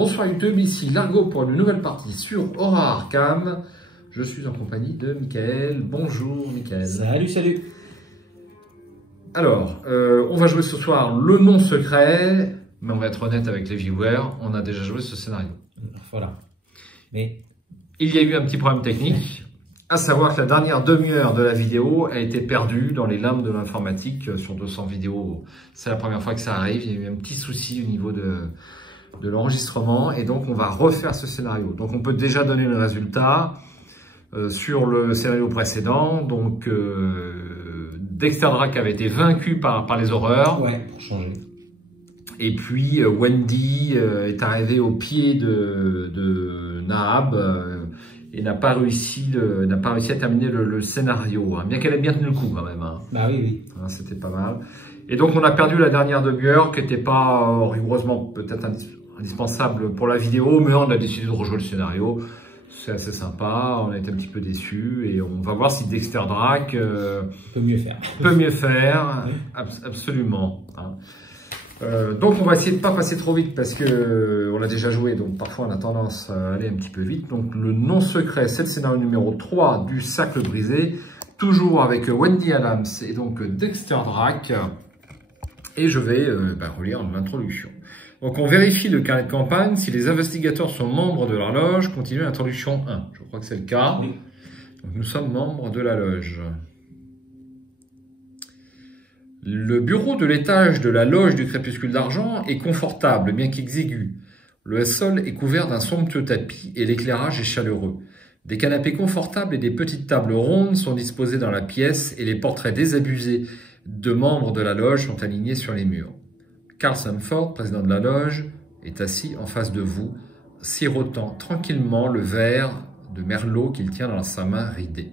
Bonsoir YouTube, ici Largo pour une nouvelle partie sur Horror Arkham. Je suis en compagnie de Michael. Bonjour Michael. Salut, salut. Alors, on va jouer ce soir le nom secret, mais on va être honnête avec les viewers, on a déjà joué ce scénario. Voilà. Mais il y a eu un petit problème technique, à savoir que la dernière demi-heure de la vidéo a été perdue dans les limbes de l'informatique sur 200 vidéos. C'est la première fois que ça arrive, il y a eu un petit souci au niveau de l'enregistrement et donc on va refaire ce scénario. Donc on peut déjà donner le résultat sur le scénario précédent. Donc Dexter Drake avait été vaincu par les horreurs. ouais, pour changer. Et puis Wendy est arrivée au pied de Nahab et n'a pas réussi à terminer le scénario, hein. Bien qu'elle ait bien tenu le coup quand même, hein. Bah oui. Hein, c'était pas mal. Et donc on a perdu la dernière demi-heure qui n'était pas rigoureusement peut-être indispensable pour la vidéo, mais on a décidé de rejouer le scénario. C'est assez sympa, on a été un petit peu déçus et on va voir si Dexter Drake peut mieux faire. Peut mieux faire, Oui. Absolument, hein. Donc on va essayer de ne pas passer trop vite parce que on l'a déjà joué, donc parfois on a tendance à aller un petit peu vite. Donc le nom secret, c'est le scénario numéro 3 du Cercle Brisé, toujours avec Wendy Adams et donc Dexter Drake. Et je vais relire l'introduction. Donc on vérifie le carnet de campagne. Si les investigateurs sont membres de la loge, continue l'introduction 1. Je crois que c'est le cas. Oui. Donc nous sommes membres de la loge. Le bureau de l'étage de la loge du Crépuscule d'Argent est confortable, bien qu'exigu. Le sol est couvert d'un somptueux tapis et l'éclairage est chaleureux. Des canapés confortables et des petites tables rondes sont disposées dans la pièce et les portraits désabusés de membres de la loge sont alignés sur les murs. Carl Sanford, président de la loge, est assis en face de vous, sirotant tranquillement le verre de merlot qu'il tient dans sa main ridée.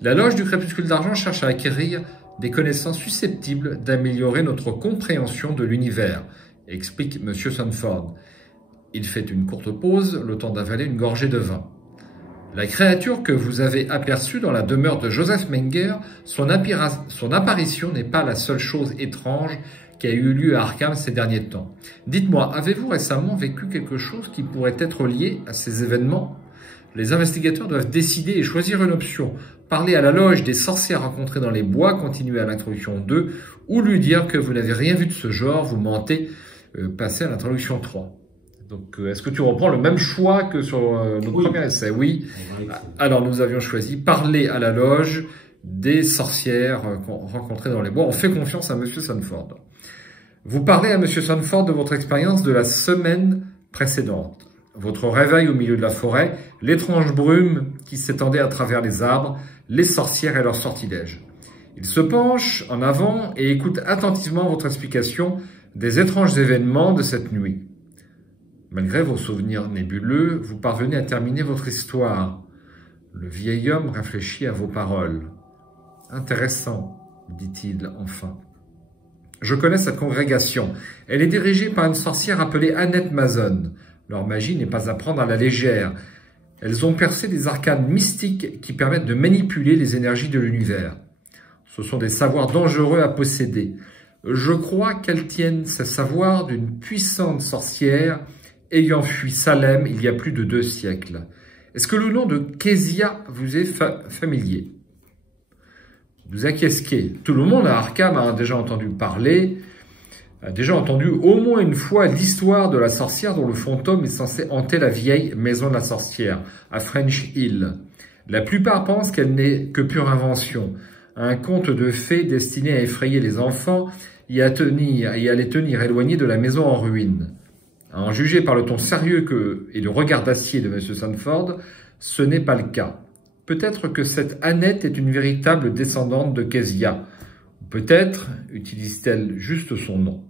La loge du Crépuscule d'Argent cherche à acquérir des connaissances susceptibles d'améliorer notre compréhension de l'univers, explique M. Sanford. Il fait une courte pause, le temps d'avaler une gorgée de vin. La créature que vous avez aperçue dans la demeure de Joseph Menger, son apparition n'est pas la seule chose étrange qui a eu lieu à Arkham ces derniers temps. Dites-moi, avez-vous récemment vécu quelque chose qui pourrait être lié à ces événements? Les investigateurs doivent décider et choisir une option. Parler à la loge des sorcières rencontrées dans les bois, continuer à l'introduction 2, ou lui dire que vous n'avez rien vu de ce genre, vous mentez, passer à l'introduction 3. Donc, est-ce que tu reprends le même choix que sur notre premier essai? Oui. Alors, nous avions choisi parler à la loge des sorcières rencontrées dans les bois. On fait confiance à M. Sanford. Vous parlez à M. Sanford de votre expérience de la semaine précédente. Votre réveil au milieu de la forêt, l'étrange brume qui s'étendait à travers les arbres, les sorcières et leurs sortilèges. Il se penche en avant et écoute attentivement votre explication des étranges événements de cette nuit. Malgré vos souvenirs nébuleux, vous parvenez à terminer votre histoire. Le vieil homme réfléchit à vos paroles. « Intéressant, dit-il enfin. Je connais cette congrégation. Elle est dirigée par une sorcière appelée Annette Mason. Leur magie n'est pas à prendre à la légère. Elles ont percé des arcanes mystiques qui permettent de manipuler les énergies de l'univers. Ce sont des savoirs dangereux à posséder. Je crois qu'elles tiennent ces savoirs d'une puissante sorcière ayant fui Salem il y a plus de 2 siècles. Est-ce que le nom de Kezia vous est familier? Vous inquiétez. Tout le monde à Arkham a déjà entendu parler, a déjà entendu au moins une fois l'histoire de la sorcière dont le fantôme est censé hanter la vieille maison de la sorcière, à French Hill. La plupart pensent qu'elle n'est que pure invention, un conte de fées destiné à effrayer les enfants et à les tenir éloignés de la maison en ruine. À en juger par le ton sérieux et le regard d'acier de M. Sanford, ce n'est pas le cas. Peut-être que cette Annette est une véritable descendante de Kezia. Peut-être utilise-t-elle juste son nom.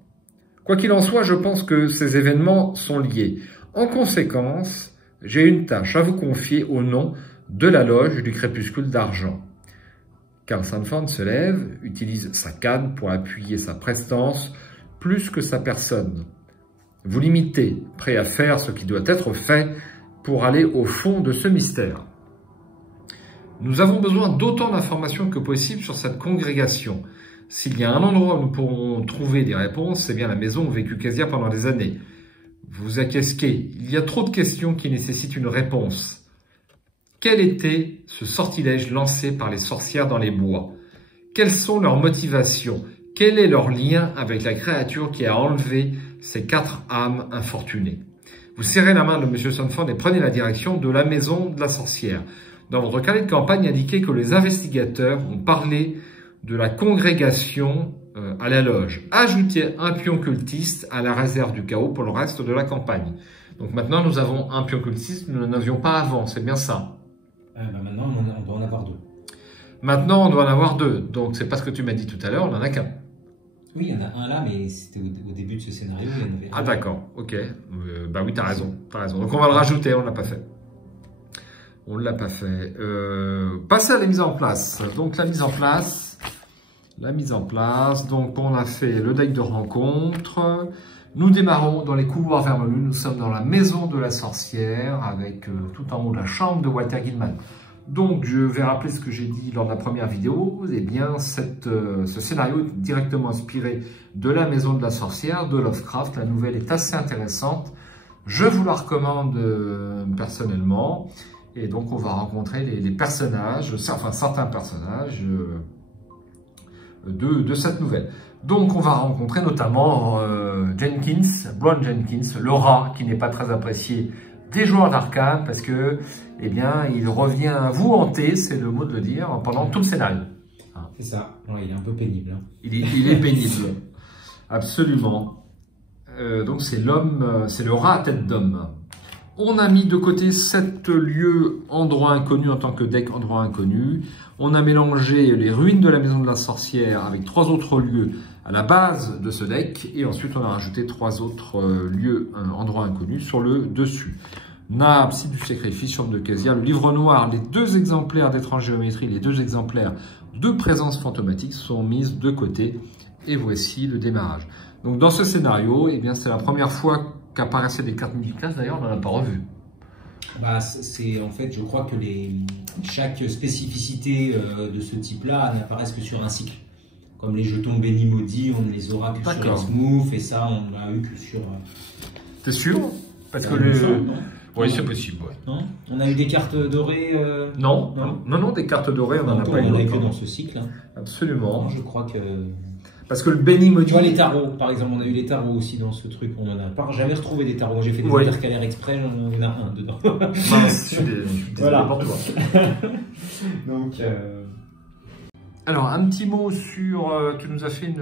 Quoi qu'il en soit, je pense que ces événements sont liés. En conséquence, j'ai une tâche à vous confier au nom de la loge du Crépuscule d'Argent. Carl Sanford se lève, utilise sa canne pour appuyer sa prestance plus que sa personne. Vous l'imitez, prêt à faire ce qui doit être fait pour aller au fond de ce mystère. Nous avons besoin d'autant d'informations que possible sur cette congrégation. S'il y a un endroit où nous pourrons trouver des réponses, c'est bien la maison où vécut Kezia pendant des années. vous acquiesquez. Il y a trop de questions qui nécessitent une réponse. Quel était ce sortilège lancé par les sorcières dans les bois? Quelles sont leurs motivations? Quel est leur lien avec la créature qui a enlevé ces 4 âmes infortunées? Vous serrez la main de M. Sonfond et prenez la direction de la maison de la sorcière. Dans votre carnet de campagne, indiquez que les investigateurs ont parlé de la congrégation à la loge. Ajoutez un pion cultiste à la réserve du chaos pour le reste de la campagne. Donc maintenant, nous avons un pion cultiste, nous n'en avions pas avant, c'est bien ça. Maintenant, on doit en avoir 2. Maintenant, on doit en avoir 2. Donc, c'est pas ce que tu m'as dit tout à l'heure, on en a qu'un. Oui, il y en a un là, mais c'était au début de ce scénario. Il y en avait Ah d'accord, ok. Bah oui, t'as raison. Donc on va le rajouter, on l'a pas fait. On ne l'a pas fait. Passer à la mise en place. Donc la mise en place. Donc on a fait le deck de rencontre. Nous démarrons dans les couloirs vermelus. Nous sommes dans la maison de la sorcière avec tout en haut la chambre de Walter Gilman. Donc, je vais rappeler ce que j'ai dit lors de la première vidéo. Eh bien, ce scénario est directement inspiré de la maison de la sorcière, de Lovecraft. La nouvelle est assez intéressante. Je vous la recommande personnellement. Et donc, on va rencontrer les personnages, enfin certains personnages de cette nouvelle. Donc, on va rencontrer notamment Brown Jenkins, le rat, qui n'est pas très apprécié des joueurs d'Arkham parce que, eh bien, il revient vous hanter, c'est le mot de le dire, pendant tout le scénario. C'est ça. Ouais, il est un peu pénible. Hein. Il est pénible, absolument. Donc c'est l'homme, c'est le rat à tête d'homme. On a mis de côté 7 lieux endroits inconnus en tant que deck endroits inconnus. On a mélangé les ruines de la maison de la sorcière avec 3 autres lieux à la base de ce deck. Et ensuite, on a rajouté 3 autres lieux endroits inconnus sur le dessus. Nab, site du sacrifice, chambre de Casia, le livre noir, les 2 exemplaires d'étrange géométrie, les 2 exemplaires de présence fantomatique sont mises de côté. Et voici le démarrage. Donc dans ce scénario, eh bien, c'est la première fois qu'apparaissaient des cartes multiclasses. D'ailleurs, on n'en a pas revu. Bah, c'est en fait, je crois que chaque spécificité de ce type-là n'apparaissent que sur un cycle. Comme les jetons béni maudits, on ne les aura que sur Exmouth, et ça, on l'a eu que sur... T'es sûr? Parce que oui, c'est possible. Ouais. Non, on a eu des cartes dorées non, des cartes dorées, on n'en a pas eu. On en a que dans ce cycle. Hein. Absolument. Non, je crois que... Parce que le béni maudit... Tu vois, les tarots, par exemple, on a eu les tarots aussi dans ce truc. On n'en a pas jamais retrouvé des tarots. J'ai fait des intercalaires exprès, on en a un dedans. Mince, je suis désolé voilà. pour toi. Donc... Alors, un petit mot sur... tu nous as fait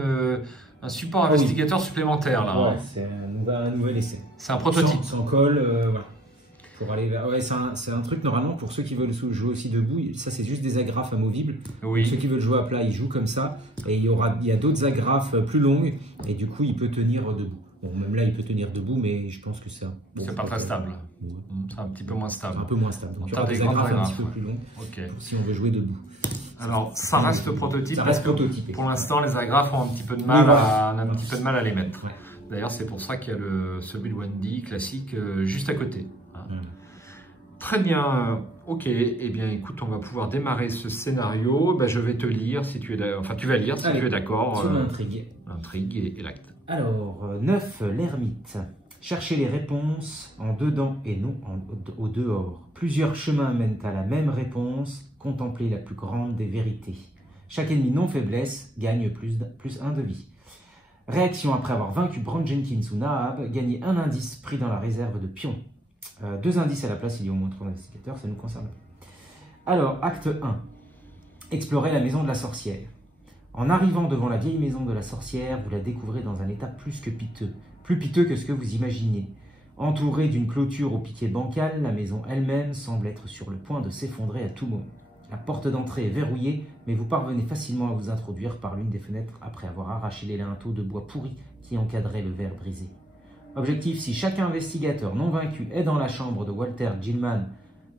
un support investigateur supplémentaire, là. Ouais, hein. c'est un nouvel essai. C'est un prototype. Sans colle, voilà. Pour aller vers... Ouais, c'est un truc, normalement, pour ceux qui veulent jouer aussi debout, ça c'est juste des agrafes amovibles. Oui. Pour ceux qui veulent jouer à plat, ils jouent comme ça. Et il y a d'autres agrafes plus longues, et du coup, il peut tenir debout. Bon, même là, il peut tenir debout, mais je pense que ça... Bon, c'est pas très stable. Ouais. C'est un petit peu moins stable. Un peu moins stable. Donc, il y aura des agrafes un petit peu plus longues, si on veut jouer debout. Alors, ça reste prototype. Ça reste prototype. Pour l'instant, les agrafes ont un petit peu de mal, à les mettre. Ouais. D'ailleurs, c'est pour ça qu'il y a celui de Wendy classique juste à côté. Hein. Très bien, ok. Eh bien, écoute, on va pouvoir démarrer ce scénario. Ben, je vais te lire si tu es, enfin, tu vas lire si tu es d'accord. Sur l'intrigue. L'intrigue et l'acte. Alors, 9, l'ermite. Cherchez les réponses en dedans et non au dehors. Plusieurs chemins mènent à la même réponse. Contemplez la plus grande des vérités. Chaque ennemi non faiblesse gagne plus 1 de vie. Réaction après avoir vaincu Brown Jenkins ou Nahab, gagnez un indice pris dans la réserve de pions. 2 indices à la place, il y a au moins 3 investigateurs, ça nous concerne. Alors, acte 1. Explorez la maison de la sorcière. En arrivant devant la vieille maison de la sorcière, vous la découvrez dans un état plus que piteux. Plus piteux que ce que vous imaginiez. Entourée d'une clôture au piquet bancal, la maison elle-même semble être sur le point de s'effondrer à tout moment. La porte d'entrée est verrouillée, mais vous parvenez facilement à vous introduire par l'une des fenêtres après avoir arraché les linteaux de bois pourri qui encadraient le verre brisé. Objectif, si chaque investigateur non vaincu est dans la chambre de Walter Gilman,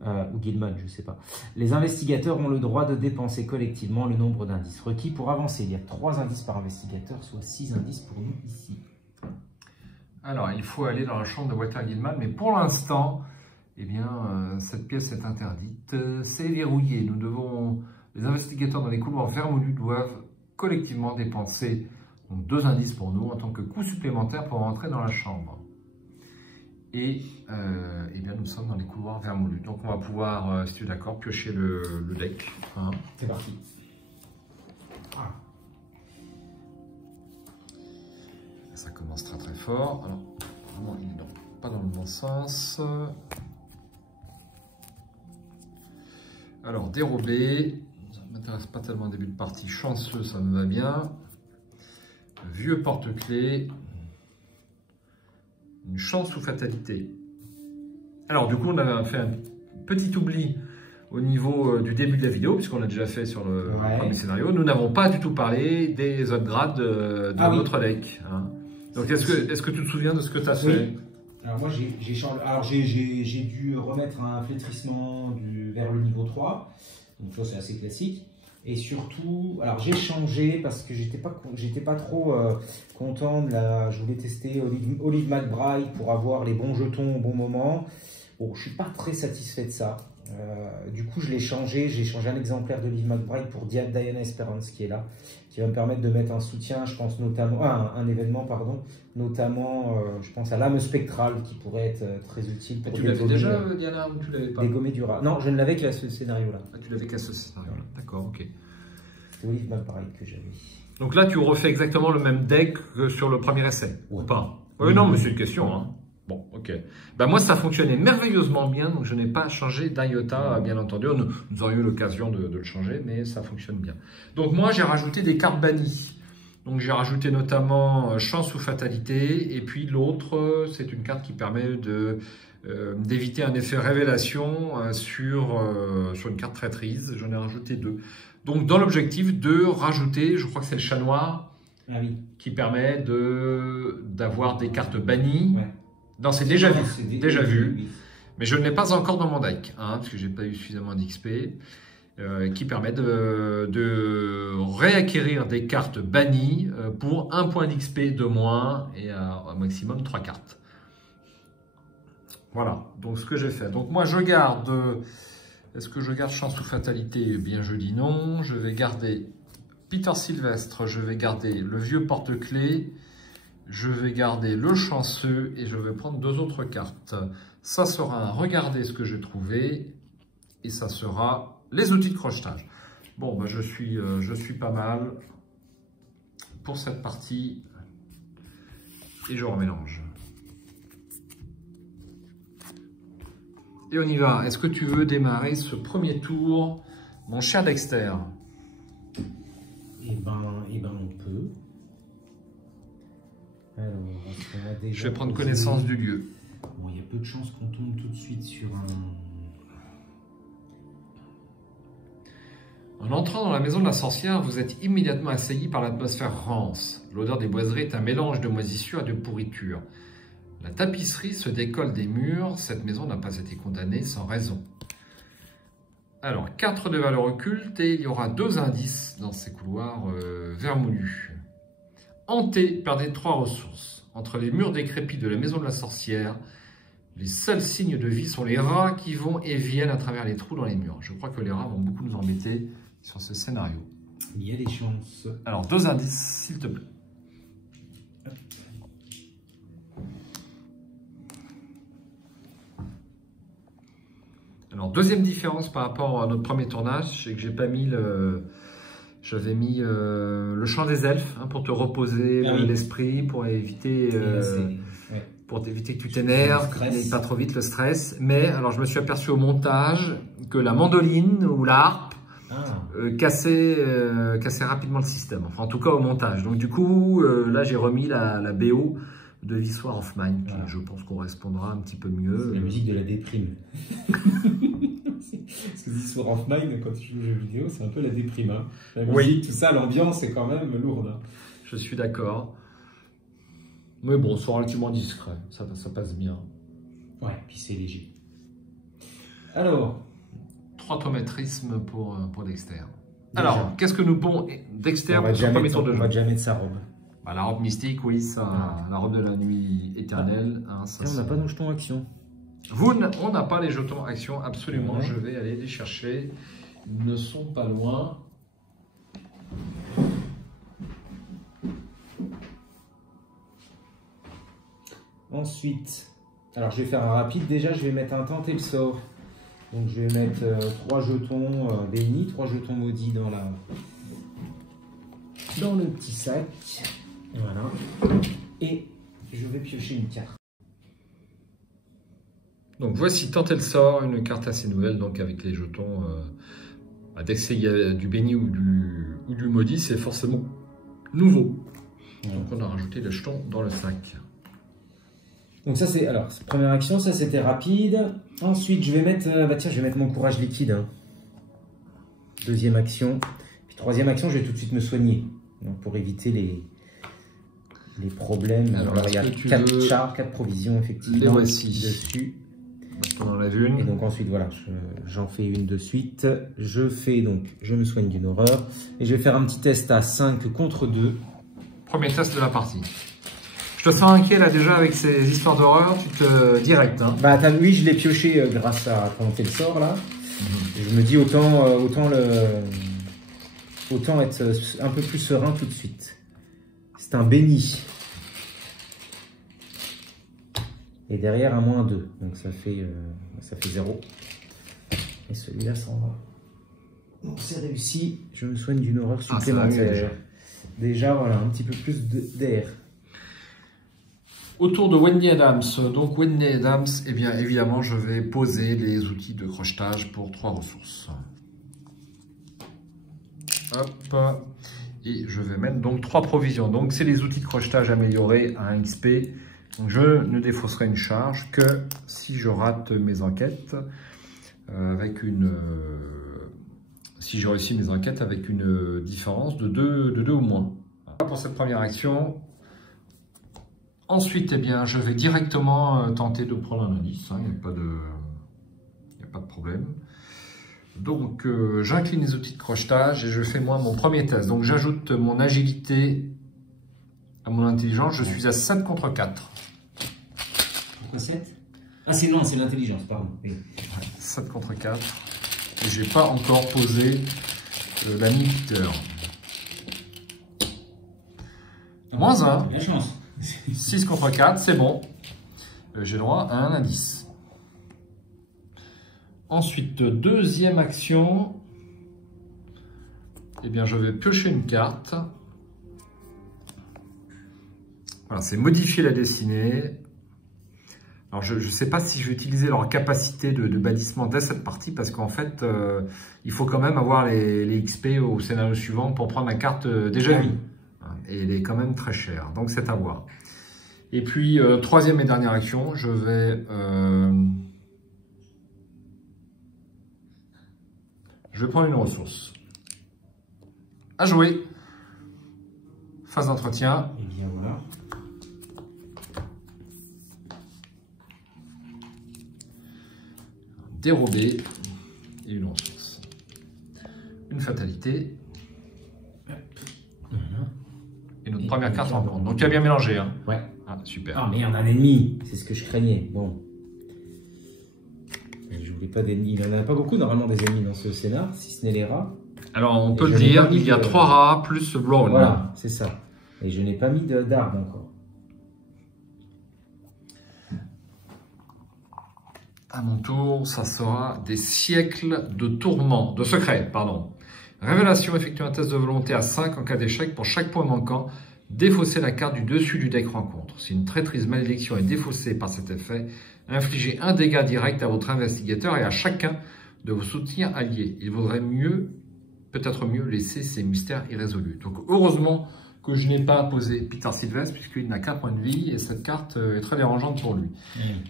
ou Gilman, je ne sais pas, les investigateurs ont le droit de dépenser collectivement le nombre d'indices requis pour avancer. Il y a 3 indices par investigateur, soit 6 indices pour nous ici. Alors, il faut aller dans la chambre de Walter Gilman, mais pour l'instant, eh bien, cette pièce est interdite. C'est verrouillé. Les investigateurs dans les couloirs vermoulus doivent collectivement dépenser donc 2 indices pour nous en tant que coût supplémentaire pour entrer dans la chambre. Et eh bien, nous sommes dans les couloirs vermoulus. Donc on va pouvoir, si tu es d'accord, piocher le deck. Hein. C'est parti. Ah. Ça commence très très fort. Alors, vraiment, il n'est pas dans le bon sens. Alors, dérobé. Ça ne m'intéresse pas tellement au début de partie. Chanceux, ça me va bien. Vieux porte-clés. Une chance ou fatalité. Alors, du coup, on a fait un petit oubli au niveau du début de la vidéo, puisqu'on l'a déjà fait sur le premier scénario. Nous n'avons pas du tout parlé des upgrades de notre deck. Hein. Donc, est-ce que tu te souviens de ce que tu as fait? Alors, moi, j'ai dû remettre un flétrissement vers le niveau 3. Donc, ça, c'est assez classique. Et surtout, alors j'ai changé parce que j'étais pas trop content de je voulais tester Olive McBride pour avoir les bons jetons au bon moment. Bon, je suis pas très satisfait de ça. Du coup, je l'ai changé. J'ai changé un exemplaire d'Olive McBride pour Diana Esperance qui est là, qui va me permettre de mettre un soutien, je pense notamment, un événement, pardon, notamment, je pense à l'âme spectrale qui pourrait être très utile pour tu l'avais déjà, Diana, ou tu l'avais pas? Dégommer du rat. Non, je ne l'avais qu'à ce scénario-là. Ah, tu l'avais qu'à ce scénario-là. D'accord, ok. C'était Olive McBride que j'avais. Donc là, tu refais exactement le même deck que sur le premier essai, ou pas? Oui, non, mais c'est une question, hein. Bon, ok. Ben moi, ça fonctionnait merveilleusement bien, donc je n'ai pas changé d'iota, bien entendu. Nous aurions eu l'occasion de le changer, mais ça fonctionne bien. Donc moi, j'ai rajouté des cartes bannies. Donc j'ai rajouté notamment chance ou fatalité, et puis l'autre, c'est une carte qui permet d'éviter un effet révélation sur une carte traîtrise. J'en ai rajouté 2. Donc dans l'objectif de rajouter, je crois que c'est le chat noir, qui permet d'avoir des cartes bannies. Ouais. Non, c'est déjà vu, oui. Mais je ne l'ai pas encore dans mon deck, hein, parce que je n'ai pas eu suffisamment d'XP, qui permet de réacquérir des cartes bannies pour 1 point d'XP de moins et un maximum 3 cartes. Voilà, donc ce que j'ai fait. Donc moi je garde, est-ce que je garde chance ou fatalité? Eh bien je dis non, je vais garder Peter Sylvestre, je vais garder le vieux porte-clés, je vais garder le chanceux et je vais prendre 2 autres cartes. Ça sera un regarder ce que j'ai trouvé et ça sera les outils de crochetage. Bon, ben je suis pas mal pour cette partie et je remélange. Et on y va. Est-ce que tu veux démarrer ce premier tour, mon cher Dexter? Eh ben on peut. Alors, je vais prendre connaissance du lieu. Bon, il y a peu de chances qu'on tombe tout de suite sur un... En entrant dans la maison de la sorcière, vous êtes immédiatement assailli par l'atmosphère rance. L'odeur des boiseries est un mélange de moisissure et de pourriture. La tapisserie se décolle des murs. Cette maison n'a pas été condamnée sans raison. Alors, 4 de valeur occulte et il y aura 2 indices dans ces couloirs vermoulus. Hanté, perdez 3 ressources. Entre les murs décrépits de la maison de la sorcière, les seuls signes de vie sont les rats qui vont et viennent à travers les trous dans les murs. Je crois que les rats vont beaucoup nous embêter sur ce scénario. Il y a des chances. Alors, 2 indices, s'il te plaît. Alors, deuxième différence par rapport à notre premier tournage, c'est que j'ai pas mis le... J'avais mis le chant des elfes hein, pour te reposer l'esprit, pour éviter, que tu t'énerves, que tu n'ailles pas trop vite le stress. Mais alors je me suis aperçu au montage que la mandoline ou la harpe cassait rapidement le système. Enfin en tout cas au montage. Donc du coup là j'ai remis la BO de This War of Mine qui je pense correspondra un petit peu mieux. C'est la musique de la déprime. Parce que This War of Mine, quand tu joues aux jeux vidéo, c'est un peu la déprime. Hein. La musique, tout ça, l'ambiance est quand même lourde. Hein. Je suis d'accord. Mais bon, c'est relativement discret. Ça passe bien. Ouais, puis c'est léger. Alors 3 tométrismes pour Dexter. Déjà. Alors, qu'est-ce que nous pond Dexter pour son premier tour de jeu? On va jamais de sa robe. Bah, la robe mystique, oui, ça, la robe de la nuit éternelle. Hein, ça, on n'a pas nos jetons action. On n'a pas les jetons action, absolument. Je vais aller les chercher. Ils ne sont pas loin. Ensuite, Alors je vais faire un rapide. Déjà, je vais mettre un tenter le sort. Donc je vais mettre 3 jetons bénis, 3 jetons maudits dans le petit sac. Voilà. Et je vais piocher une carte. Donc voici tenter le sort, une carte assez nouvelle, donc avec les jetons. Dès qu'il y a du béni ou du maudit, c'est forcément nouveau. Donc on a rajouté le jeton dans le sac. Donc ça c'est, alors première action, ça c'était rapide. Ensuite je vais mettre, je vais mettre mon courage liquide. Hein. Deuxième action. Puis troisième action, je vais tout de suite me soigner. Donc pour éviter les problèmes. Alors il y a 4 chars, 4 provisions effectivement. Les voici. Dessus. On en enlève une. Et donc ensuite voilà, j'en fais une de suite. Je me soigne d'une horreur. Et je vais faire un petit test à 5 contre 2. Premier test de la partie. Je te sens inquiet là déjà avec ces histoires d'horreur, tu te directes. Hein. Bah oui, je l'ai pioché grâce à quand on fait le sort là. Et je me dis autant être un peu plus serein tout de suite. C'est un béni. Et derrière un -2, donc ça fait 0. Et celui-là s'en va. Donc c'est réussi, je me soigne d'une horreur supplémentaire. Déjà voilà, un petit peu plus d'air. Autour de Wendy Adams. Donc Wendy Adams, eh bien évidemment je vais poser les outils de crochetage pour 3 ressources. Hop. Et je vais mettre donc 3 provisions. Donc c'est les outils de crochetage améliorés à 1 XP. Donc, je ne défausserai une charge que si je rate mes enquêtes si je réussis mes enquêtes avec une différence de 2 ou moins. Voilà pour cette première action. Ensuite, eh bien, je vais directement tenter de prendre un indice. Il n'y a pas de problème. Donc, j'incline les outils de crochetage et je fais moi mon premier test. Donc, j'ajoute mon agilité à mon intelligence. Je suis à 7 contre 4. Pourquoi 7? Ah, c'est l'intelligence, pardon. Oui. 7 contre 4. Et je n'ai pas encore posé l'ami Peter. -1. La chance. 6 contre 4, c'est bon. J'ai droit à un indice. Ensuite, deuxième action. Eh bien, je vais piocher une carte. Voilà, c'est modifier la destinée. Alors, je ne sais pas si je vais utiliser leur capacité de bannissement dès cette partie, parce qu'en fait, il faut quand même avoir les XP au scénario suivant pour prendre la carte déjà vue. Et elle est quand même très chère, donc c'est à voir. Et puis, troisième et dernière action, je vais prendre une ressource. À jouer. Phase d'entretien. Et bien voilà. Dérobé et une ressource. Une fatalité. Et notre première carte en vente. Donc tu as bien mélangé. Hein. Ouais. Ah, super. Ah merde, un ennemi. C'est ce que je craignais. Bon. Je voulais pas d'ennemis. Il n'y en a pas beaucoup normalement des ennemis dans ce scénar, si ce n'est les rats. Alors on peut le dire, il y a 3 rats plus Brown. Voilà, c'est ça. Et je n'ai pas mis d'arbre encore. À mon tour, ça sera des siècles de tourments, de secrets, pardon. Révélation, effectue un test de volonté à 5 en cas d'échec. Pour chaque point manquant, défaussez la carte du dessus du deck rencontre. Si une traîtrise malédiction est défaussée par cet effet, infligez un dégât direct à votre investigateur et à chacun de vos soutiens alliés. Il vaudrait peut-être mieux laisser ces mystères irrésolus. Donc heureusement que je n'ai pas posé Peter Sylvestre, puisqu'il n'a qu'un point de vie et cette carte est très dérangeante pour lui.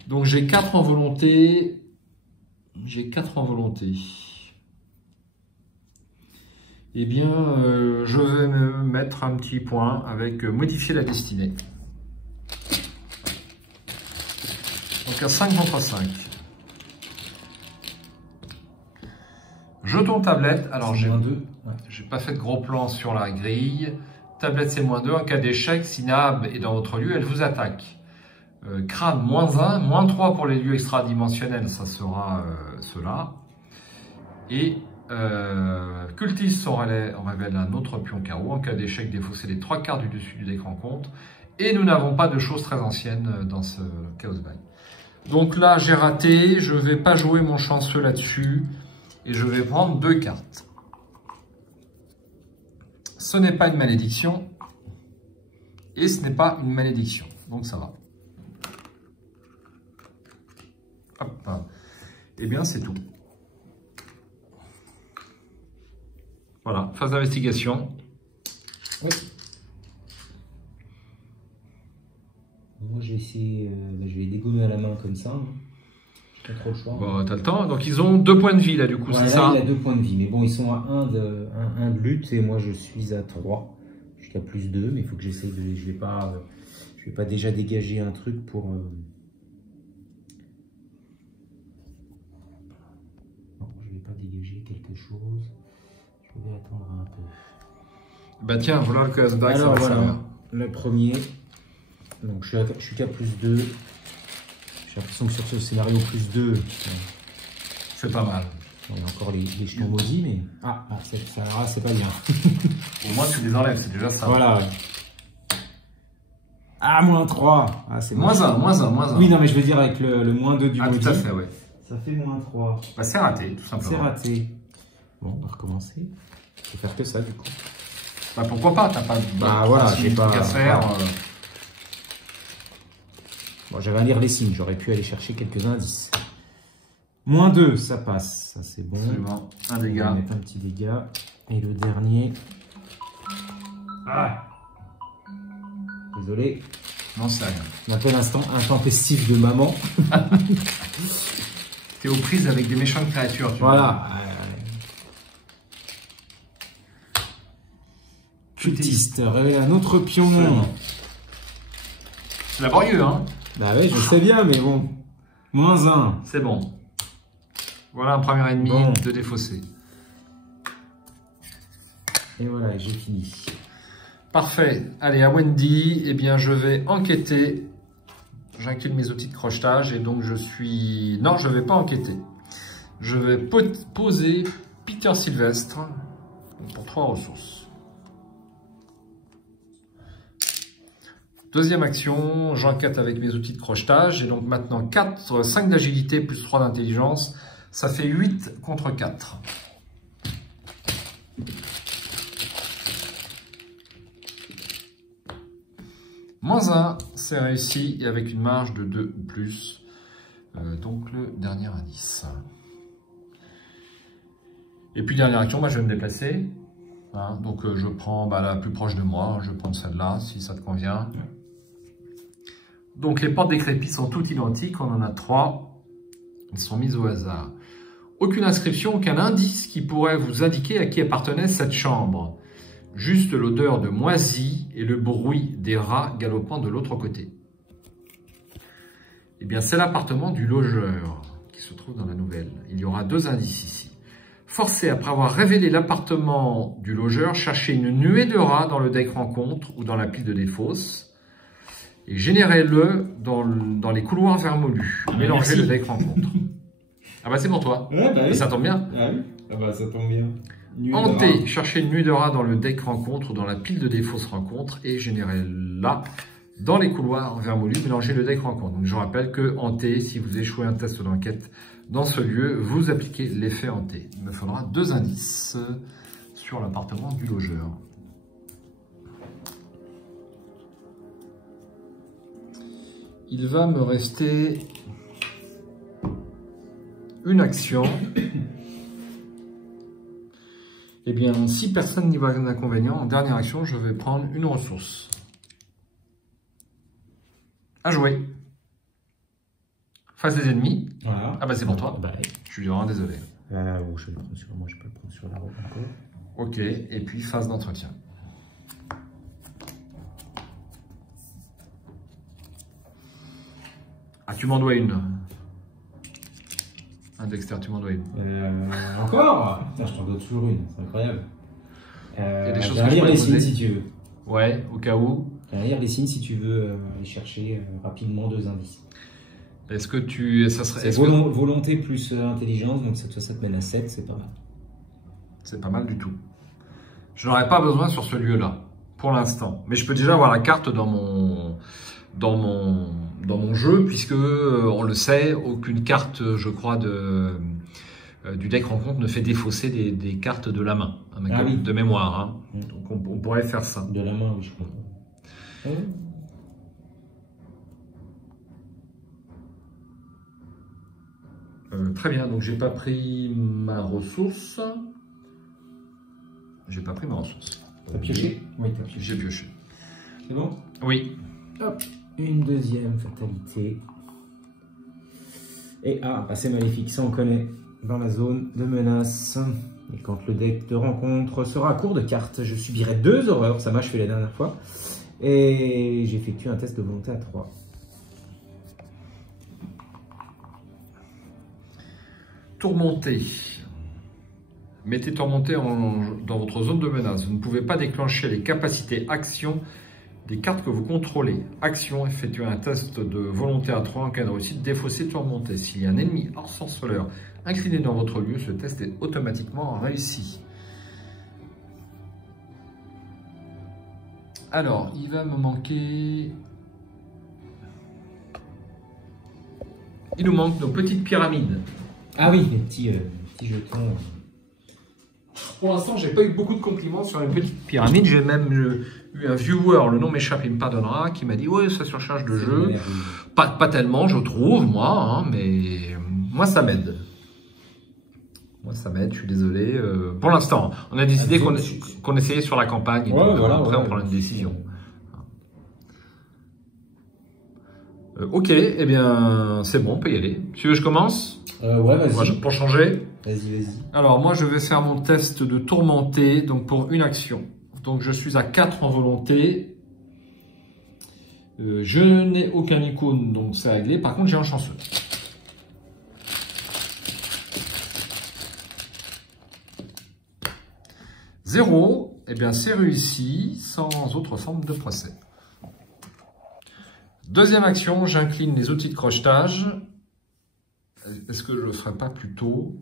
Donc j'ai 4 en volonté. Eh bien, je vais me mettre un petit point avec modifier la destinée. Donc à 5 contre 5. Jeton tablette. Alors j'ai pas fait de gros plan sur la grille. Tablette c'est -2. En cas d'échec, si Nahab est dans votre lieu, elle vous attaque. Crâne -1, -3 pour les lieux extradimensionnels, ça sera cela. Et cultiste, on révèle un autre pion carreau. En cas d'échec, défaussez les 3 cartes du dessus du deck rencontre. Et nous n'avons pas de choses très anciennes dans ce Chaos Bag. Donc là, j'ai raté. Je vais pas jouer mon chanceux là-dessus. Et je vais prendre 2 cartes. Ce n'est pas une malédiction. Et ce n'est pas une malédiction. Donc ça va. Hop. Eh bien, c'est tout. Voilà, phase d'investigation. Oui. Moi, je vais essayer, je vais dégommer à la main comme ça. J'ai pas trop le choix. Bon, t'as le temps. Donc, ils ont 2 points de vie, là, du coup, ouais, c'est là, ça? il a 2 points de vie. Mais bon, ils sont à 1 de lutte et moi, je suis à 3. Jusqu'à plus 2, mais il faut que j'essaye de... Je vais pas déjà dégager un truc pour... Non, je vais pas dégager quelque chose. Je vais attendre un peu. Bah tiens, voilà le casse-back, ça Alors va voilà, servir. le premier. Donc je suis qu'à plus 2. J'ai l'impression que sur ce scénario, plus 2. C'est pas mal. Bon, il y a encore les jetons maudits, mais... Ah, c'est pas bien. Au moins, tu les enlèves, c'est déjà ça. Voilà. Ouais. Ah, moins 3. Ah, c'est moins 1, moins 1, moins 1. Oui, non, mais je veux dire avec le moins 2 du maudit. Tout à fait, ouais. Ça fait moins 3. Bah, c'est raté, tout simplement. C'est raté. Bon, on va recommencer. Je vais faire que ça, du coup. Bah, pourquoi pas? T'as pas bah, voilà, j'ai pas à faire. Voilà. Bon, j'avais à lire les signes. J'aurais pu aller chercher quelques indices. Moins 2, ça passe. Ça, c'est bon. Absolument. Un dégât. On va mettre un petit dégât. Et le dernier... Ah, désolé. Non, c'est rien. On appelle instant intempestif de maman. T'es aux prises avec des méchantes créatures. Tu voilà. vois. Cultiste, révèle un autre pion. C'est laborieux, hein? Bah oui, je sais bien, mais bon. Moins 1. C'est bon. Voilà un premier ennemi de défaussé. Et voilà, j'ai fini. Parfait. Allez, à Wendy, eh bien, je vais enquêter. J'incline mes outils de crochetage et donc je suis... Non, je ne vais pas enquêter. Je vais poser Peter Sylvestre pour 3 ressources. Deuxième action, j'enquête avec mes outils de crochetage. Et donc maintenant 5 d'agilité plus 3 d'intelligence. Ça fait 8 contre 4. Moins 1, c'est réussi et avec une marge de 2 ou plus. Donc le dernier indice. Et puis dernière action, je vais me déplacer. Hein, donc je prends la plus proche de moi. Je prends celle-là si ça te convient. Donc les portes décrépies sont toutes identiques. On en a 3. Elles sont mises au hasard. Aucune inscription, aucun indice qui pourrait vous indiquer à qui appartenait cette chambre. Juste l'odeur de moisi et le bruit des rats galopant de l'autre côté. Eh bien, c'est l'appartement du logeur qui se trouve dans la nouvelle. Il y aura 2 indices ici. Forcé, après avoir révélé l'appartement du logeur, cherchez une nuée de rats dans le deck rencontre ou dans la pile de défausse et générez-le dans les couloirs vermoulus. Mélangez le deck rencontre. Ah bah c'est pour toi. Ouais, bah oui. Ça tombe bien. Ah oui. Ah bah ça tombe bien. Hantez, cherchez une nuée de rats dans le deck rencontre ou dans la pile de défausse rencontre et générez-la dans les couloirs vermoulus, mélangez le deck rencontre. Donc je rappelle que hanté, si vous échouez un test d'enquête dans ce lieu, vous appliquez l'effet hanté. Il me faudra 2 indices sur l'appartement du logeur. Il va me rester une action. Eh bien, si personne n'y voit d'inconvénient, en dernière action, je vais prendre une ressource. À jouer. Face des ennemis. Voilà. Ah bah c'est pour toi. Bah, Je suis vraiment désolé. je vais le prendre sur moi, je peux le prendre sur la robe encore. Ok, et puis phase d'entretien. Ah, tu m'en dois une. Un Dexter, tu m'en dois une. Encore Putain, je t'en dois toujours une, c'est incroyable. Il y a des choses je vais que je lire pourrais les signes poser. si tu veux. Ouais, au cas où. Je vais lire les signes si tu veux aller chercher rapidement 2 indices. Est-ce que tu... Ça serait... C'est volonté plus intelligence, donc ça te mène à 7, c'est pas mal. C'est pas mal du tout. Je n'aurais pas besoin sur ce lieu-là, pour l'instant. Mais je peux déjà avoir la carte dans mon dans mon jeu, puisque on le sait, aucune carte, je crois, du deck rencontre ne fait défausser des cartes de la main, de mémoire. Hein. Donc on pourrait faire ça. De la main, oui, je crois. Très bien, donc j'ai pas pris ma ressource. J'ai pas pris ma ressource. T'as pioché? Oui, t'as pioché. J'ai pioché. C'est bon? Oui. Hop, une deuxième fatalité. Et passé maléfique, ça on connaît. Dans la zone de menace. Et quand le deck de rencontre sera à court de cartes, je subirai 2 horreurs. Ça m'a achevé la dernière fois. Et j'effectue un test de volonté à 3. Tourmenté. Mettez tourmenté dans votre zone de menace. Vous ne pouvez pas déclencher les capacités action des cartes que vous contrôlez. Action, effectuez un test de volonté à 3 en cas de réussite, défausser tourmenté. S'il y a un ennemi hors sorceleur incliné dans votre lieu, ce test est automatiquement réussi. Alors, il va me manquer... Il nous manque nos petites pyramides. Ah oui, les petits jetons. Pour l'instant, j'ai pas eu beaucoup de compliments sur les petites pyramides. J'ai même eu un viewer, le nom m'échappe, il me pardonnera, qui m'a dit « Ouais, ça surcharge de jeu. » Pas tellement, je trouve, moi, hein, mais moi, ça m'aide. Moi, ça m'aide, je suis désolé. Pour l'instant, on a décidé qu'on essayait sur la campagne. Et donc, voilà, après, on prend une décision. Ok, eh bien, c'est bon, on peut y aller. Tu veux que je commence? Ouais, vas-y. Pour changer. Vas-y. Alors, moi, je vais faire mon test de tourmenté, donc pour une action. Donc, je suis à 4 en volonté. Je n'ai aucun icône, donc c'est réglé. Par contre, j'ai un chanceux. Zéro, eh bien, c'est réussi, sans autre forme de procès. Deuxième action, j'incline les outils de crochetage. Est-ce que je le ferai pas plus tôt?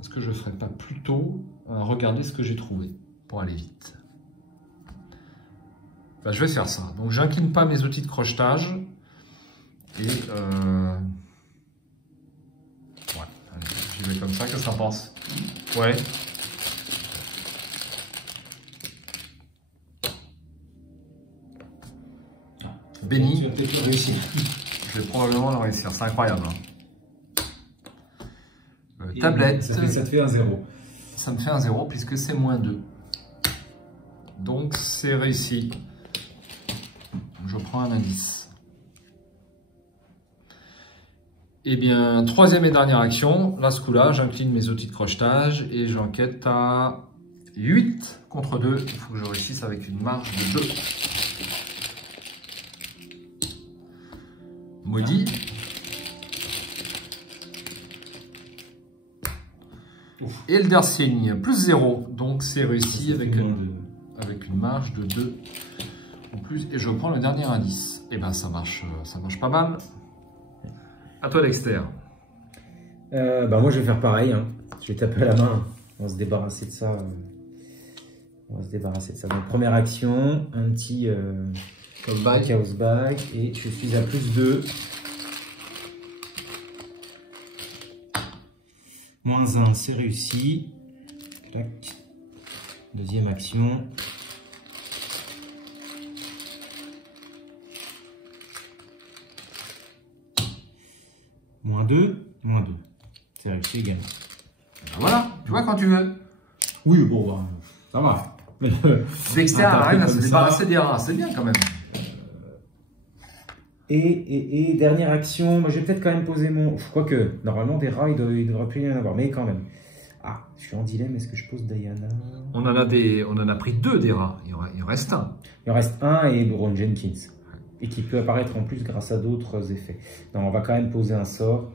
Est-ce que je ferai pas plus tôt? Regardez ce que j'ai trouvé pour aller vite. Ben, je vais faire ça. Donc, j'incline pas mes outils de crochetage. Et ouais, allez, j'y vais comme ça. Qu'est-ce que t'en penses? Ouais. Béni. Tu vas peut-être le réussir. Je vais probablement le réussir. C'est incroyable. Hein. Tablette. Ça te fait un 0. Ça me fait un 0 puisque c'est -2. Donc c'est réussi. Je prends un indice. Eh bien, troisième et dernière action. Là, ce coup-là, j'incline mes outils de crochetage et j'enquête à 8 contre 2. Il faut que je réussisse avec une marge de 2. Maudit. Eldersigne, plus 0. Donc c'est réussi avec une marge de 2 ou plus. Et je prends le dernier indice. Et ben ça marche pas mal. À toi Dexter. Moi je vais faire pareil. Hein. Je vais taper à la main. On va se débarrasser de ça. Donc première action, un petit chaos bag. Et je suis à plus 2. -1, c'est réussi. Tac. Deuxième action. -2. C'est réussi également. Voilà, tu vois quand tu veux. Oui, bon, ça va. Dexter arrive à se débarrasser des rats, c'est bien quand même. Et dernière action, moi je vais peut-être quand même poser mon... Quoique, normalement des rats, il devrait plus y en avoir, mais quand même. Ah, je suis en dilemme, est-ce que je pose Diana? On en a pris 2 des rats, il en reste un. Il en reste un et Ron Jenkins. Et qui peut apparaître en plus grâce à d'autres effets. Non, on va quand même poser un sort.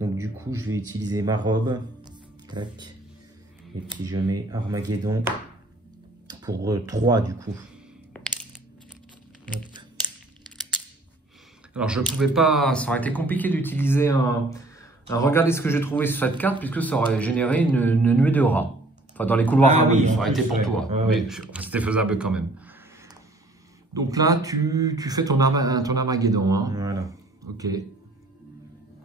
Donc du coup, je vais utiliser ma robe. Tac. Et puis je mets Armageddon pour 3 du coup. Hop. Alors je pouvais pas, ça aurait été compliqué d'utiliser un regardez ce que j'ai trouvé sur cette carte puisque ça aurait généré une nuée de rats. Enfin dans les couloirs ravis, ça aurait été pour toi. Ouais. Mais c'était faisable quand même. Donc là, tu fais ton Armageddon. Hein. Voilà. Ok.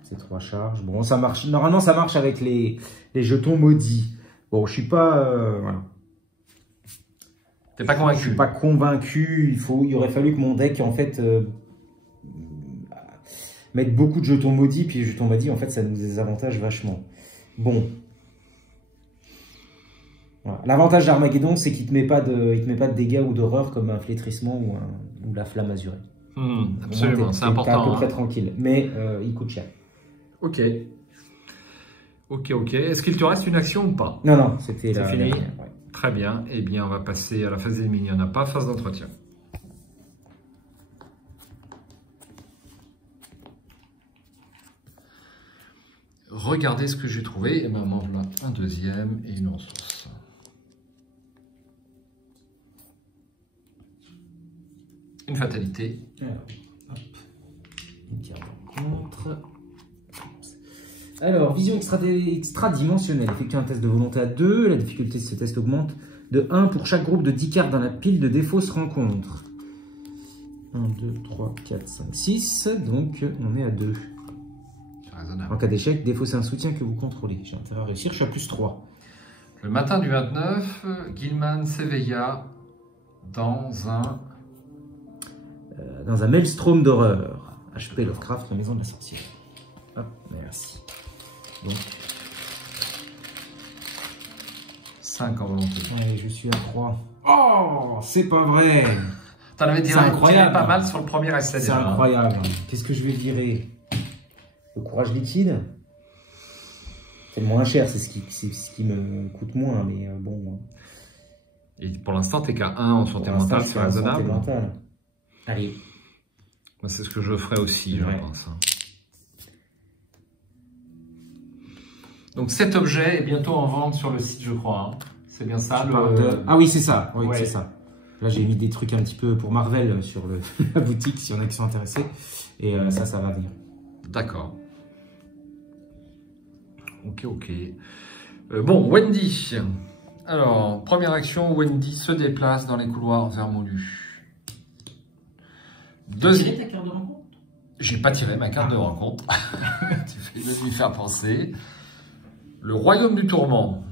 Ces 3 charges. Bon, ça marche. Normalement, ça marche avec les jetons maudits. Bon, je suis pas... voilà. T'es pas convaincu? Je suis pas convaincu. Il aurait fallu que mon deck, en fait, mette beaucoup de jetons maudits. Puis les jetons maudits, en fait, ça nous désavantage vachement. Bon. Voilà. L'avantage d'Armageddon, c'est qu'il ne te met pas de dégâts ou d'horreur comme un flétrissement ou la flamme azurée. Absolument, c'est important. T'es à peu près tranquille. Mais il coûte cher. Ok. Ok. Est-ce qu'il te reste une action ou pas? Non, c'était la fini. dernière, ouais. Très bien. Eh bien, on va passer à la phase ennemie. Il n'y en a pas. Phase d'entretien. Regardez ce que j'ai trouvé. Et ben, m'en voilà un deuxième et une ressource. Une fatalité. Alors, hop. Une carte en contre. Alors, vision extradimensionnelle. Effectue un test de volonté à 2. La difficulté de ce test augmente de 1 pour chaque groupe de 10 cartes dans la pile de défauts se rencontre. 1, 2, 3, 4, 5, 6. Donc, on est à 2. En cas d'échec, défausser un soutien que vous contrôlez. J'ai intérêt à réussir, je suis à plus 3. Le matin du 29, Guilman s'éveilla dans un maelstrom d'horreur. HP Lovecraft, la maison de la sorcière. Hop, merci. Donc, 5 en volonté. Allez, je suis à 3. Oh, c'est pas vrai. T'en avais tiré incroyable. Pas mal sur le premier essai. C'est incroyable. Qu'est-ce que je vais virer? Le courage liquide. C'est le moins cher, c'est ce qui me coûte moins, mais bon. Et pour l'instant, t'es qu'à 1 en santé mentale, c'est raisonnable. Allez. Moi, c'est ce que je ferais aussi, je pense. Donc cet objet est bientôt en vente sur le site, je crois. Hein. C'est bien ça Ah oui, c'est ça. Oui, ouais. C'est ça. Là, j'ai mis des trucs un petit peu pour Marvel sur la boutique, s'il y en a qui sont intéressés. Et ça va venir. D'accord. Ok. Bon, Wendy. Alors, première action, Wendy se déplace dans les couloirs vermoulus. Deuxième. Tu as tiré ta carte de rencontre? J'ai pas tiré ma carte de rencontre. Tu fais de lui faire penser. Le royaume du tourment.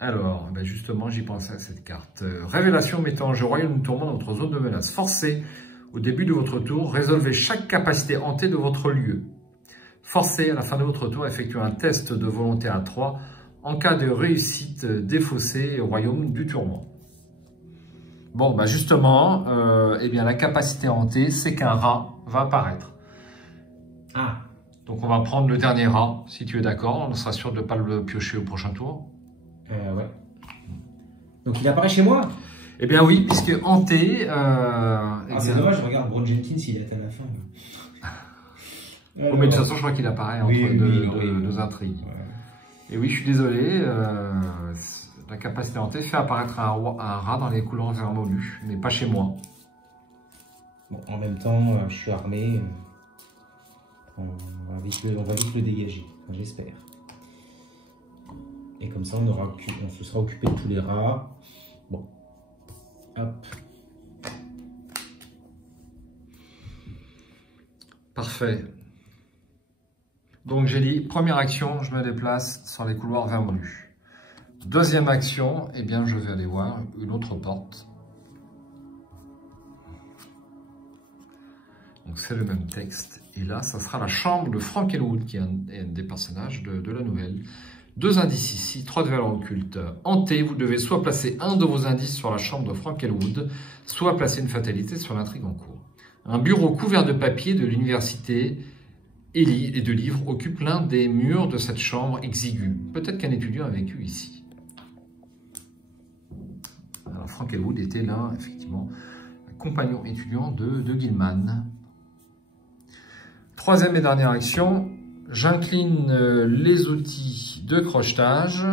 Alors, ben justement, j'y pensais à cette carte. Révélation mettant en jeu royaume du tourment dans votre zone de menace. Forcez, au début de votre tour, résolvez chaque capacité hantée de votre lieu. Forcez, à la fin de votre tour, à effectuer un test de volonté à 3. En cas de réussite, défaussez au royaume du tourment. Bon, ben justement, eh bien, la capacité hantée, c'est qu'un rat va apparaître. Ah. Donc on va prendre le dernier rat, si tu es d'accord. On sera sûr de ne pas le piocher au prochain tour. Ouais. Donc il apparaît chez moi? Eh bien oui, puisque hanté... c'est dommage, je regarde Brown Jenkins, il est à la fin. Mais de toute façon, je crois qu'il apparaît entre deux intrigues. Ouais. Et oui, je suis désolé, la capacité hantée fait apparaître un rat dans les couloirs vermoulus, mais pas chez moi. Bon, en même temps, je suis armé. On va vite le dégager, j'espère. Et comme ça, on se sera occupé de tous les rats. Bon. Hop. Parfait. Donc j'ai dit, première action, je me déplace sur les couloirs vermoulus. Deuxième action, eh bien je vais aller voir une autre porte. Donc c'est le même texte. Et là, ça sera la chambre de Frank Elwood, qui est un des personnages de la nouvelle. 2 indices ici, 3 de valeur occulte. Hanté, vous devez soit placer un de vos indices sur la chambre de Frank Elwood, soit placer une fatalité sur l'intrigue en cours. Un bureau couvert de papier de l'université et de livres occupe l'un des murs de cette chambre exiguë. Peut-être qu'un étudiant a vécu ici. Alors Frank Elwood était là, effectivement, compagnon étudiant de Guilman. Troisième et dernière action, j'incline les outils de crochetage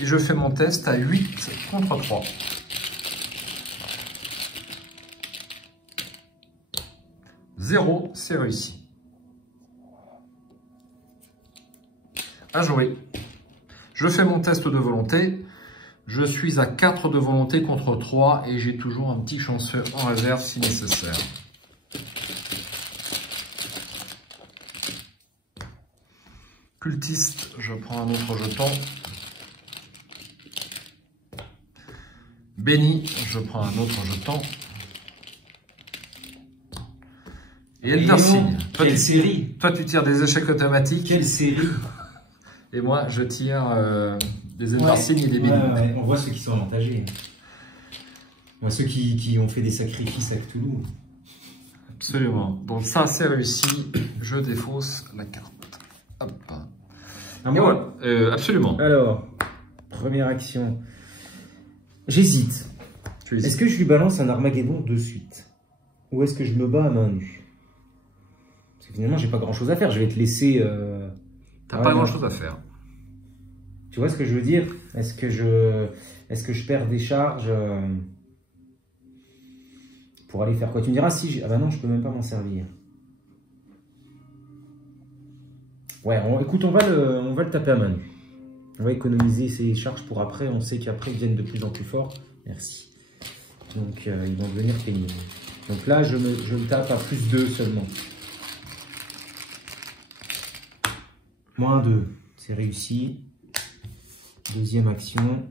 et je fais mon test à 8 contre 3. Zéro, c'est réussi. À jouer. Je fais mon test de volonté. Je suis à 4 de volonté contre 3 et j'ai toujours un petit chanceux en réserve si nécessaire. Cultiste, je prends un autre jeton. Béni, je prends un autre jeton. Et Eldersigne. Quelle série! Toi, tu tires des échecs automatiques. Quelle série! Et moi, je tire des Eldersignes et des Béni. Ouais, on voit ceux qui sont avantagés. On voit ceux qui ont fait des sacrifices à Cthulhu. Absolument. Donc ça, c'est réussi. Je défausse la carte. Hop. À moi. Voilà. Absolument. Alors, première action. J'hésite. Est-ce que je lui balance un Armageddon de suite? Ou est-ce que je me bats à main nue? Parce que finalement, j'ai pas grand chose à faire. Je vais te laisser... T'as pas grand chose à faire. Tu vois ce que je veux dire? Est-ce que je perds des charges pour aller faire quoi? Tu me diras si... Ah bah non, je peux même pas m'en servir. Ouais, écoute, on va le taper à main nue. On va économiser ces charges pour après. On sait qu'après, ils viennent de plus en plus forts. Merci. Donc, ils vont devenir pénibles. Donc là, je le tape à plus 2 seulement. -2. C'est réussi. Deuxième action.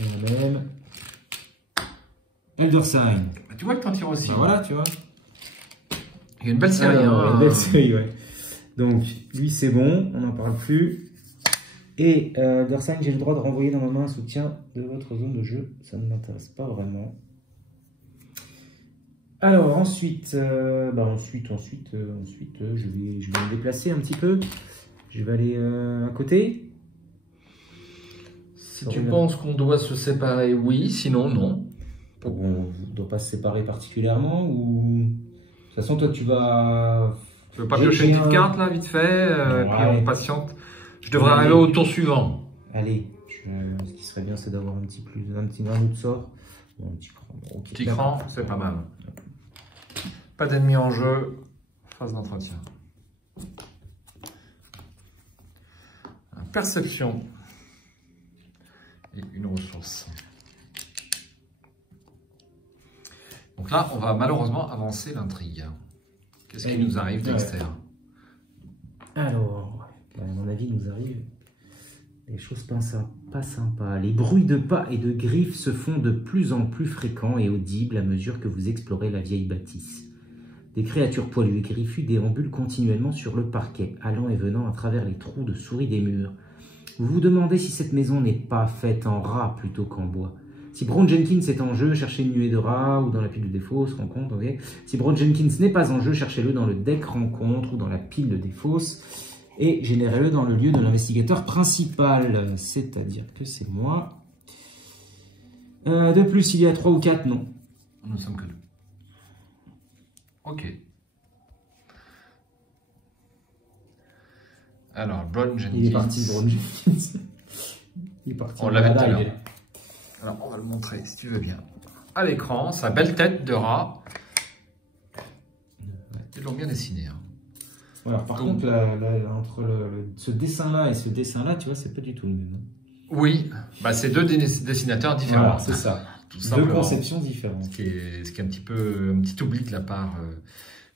Et la même. Eldersign. Tu vois que t'en tires aussi. Ben voilà, tu vois. Il y a une belle série. Une belle série, ouais. Donc, lui, c'est bon. On n'en parle plus. Et Eldersign, j'ai le droit de renvoyer dans ma main un soutien de votre zone de jeu. Ça ne m'intéresse pas vraiment. Alors, ensuite, je vais me déplacer un petit peu. Je vais aller à côté. Si tu penses qu'on doit se séparer, oui. Sinon, non. On ne doit pas se séparer particulièrement ou... De toute façon, toi, tu vas... Tu veux pas piocher une petite carte, là, vite fait ouais. Puis on patiente. Je devrais arriver au tour suivant. Allez, ce qui serait bien, c'est d'avoir un autre sort. Bon, un petit cran. Okay. Petit cran, c'est pas mal. Pas d'ennemis en jeu. Phase d'entretien. Perception. Et une ressource. Donc là, on va malheureusement avancer l'intrigue. Qu'est-ce qui nous arrive, Dexter? Alors, à mon avis, il nous arrive des choses pas sympas. Les bruits de pas et de griffes se font de plus en plus fréquents et audibles à mesure que vous explorez la vieille bâtisse. Des créatures poilues et griffues déambulent continuellement sur le parquet, allant et venant à travers les trous de souris des murs. Vous vous demandez si cette maison n'est pas faite en rats plutôt qu'en bois. Si Brown Jenkins est en jeu, cherchez une nuée de rats ou dans la pile de défausse, rencontre, ok. Si Brown Jenkins n'est pas en jeu, cherchez-le dans le deck rencontre ou dans la pile de défausse et générez-le dans le lieu de l'investigateur principal, c'est-à-dire que c'est moi. De plus, il y a 3 ou 4, non. Nous ne sommes que 2. Ok. Alors, Brown Jenkins. Il est parti, Brown Jenkins. Il est parti. On l'avait tout à l'heure. Alors, on va le montrer, si tu veux bien. À l'écran, sa belle tête de rat. Ils l'ont bien dessiné. Hein. Alors, par contre, entre ce dessin-là et ce dessin-là, tu vois, c'est pas du tout le même. Oui, bah, c'est deux dessinateurs différents. Voilà, c'est ça. Tout deux conceptions différentes. Ce qui est un petit oubli de la part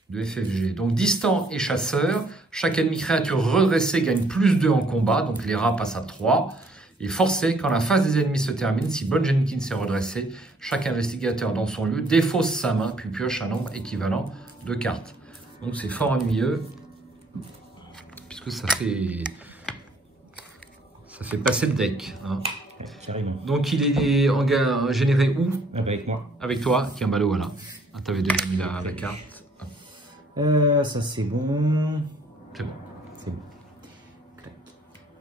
de FFG. Donc, distant et chasseur. Chaque ennemi créature redressée gagne plus 2 en combat. Donc, les rats passent à 3. Et forcé, quand la phase des ennemis se termine, si Brown Jenkins est redressé, chaque investigateur dans son lieu défausse sa main, puis pioche un nombre équivalent de cartes. Donc c'est fort ennuyeux, puisque ça fait passer le deck. Hein. Carrément. Donc il est généré où? Avec moi. Avec toi, qui est un ballot, voilà. Ah, tu avais déjà mis la carte. Ça c'est bon. C'est bon. C'est bon. Clac.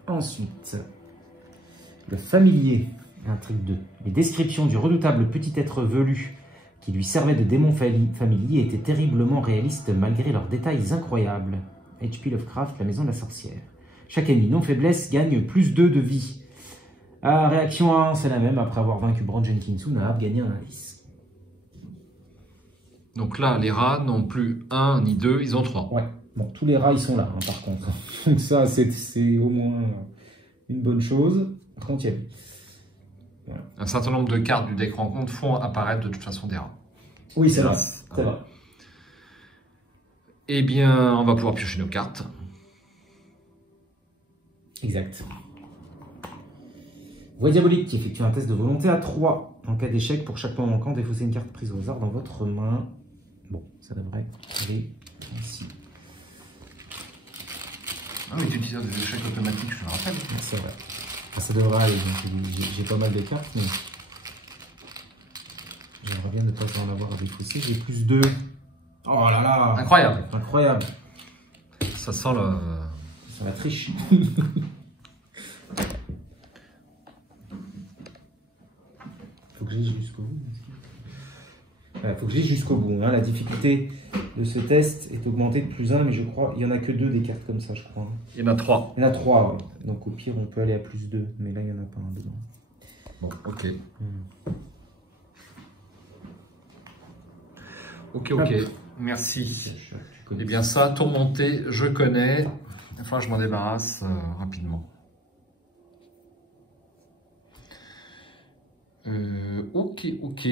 Ensuite... Le familier, intrigue 2. Les descriptions du redoutable petit être velu qui lui servait de démon familier étaient terriblement réalistes malgré leurs détails incroyables. H.P. Lovecraft, la maison de la sorcière. Chaque ennemi non faiblesse gagne plus 2 de vie. Réaction 1, c'est la même. Après avoir vaincu Brown Jenkins ou Nahab, gagner un indice. Donc là, les rats n'ont plus 1 ni 2, ils ont 3. Ouais. Bon, tous les rats, ils sont là, hein, par contre. Donc ça, c'est au moins une bonne chose. Par contre, il y a... Voilà. Un certain nombre de cartes du deck rencontre font apparaître de toute façon des rats. Oui, c'est vrai. C'est vrai. Eh bien, on va pouvoir piocher nos cartes. Exact. Voix diabolique qui effectue un test de volonté à 3. En cas d'échec, pour chaque point manquant, défaussez une carte prise au hasard dans votre main. Bon, ça devrait aller ici. Ah oui, tu utilises des échecs automatiques, je te le rappelle. C'est vrai. Ça devrait aller. J'ai pas mal de cartes, mais j'aimerais bien ne pas en avoir à défausser. J'ai plus 2. Oh là là! Incroyable! Incroyable! Ça sent le... Ça la triche. Faut que j'aille jusqu'au bout. Ouais, faut que j'aille jusqu'au bout. Hein. La difficulté de ce test est augmentée de +1, mais je crois il n'y en a que 2 des cartes comme ça, je crois. Il y en a 3. Il y en a 3, ouais. Donc au pire, on peut aller à +2, mais là, il n'y en a pas un dedans. Bon, ok. Ok, ok. Merci. Eh bien ça, tour monté, je connais. Enfin, je m'en débarrasse rapidement. Ok, ok.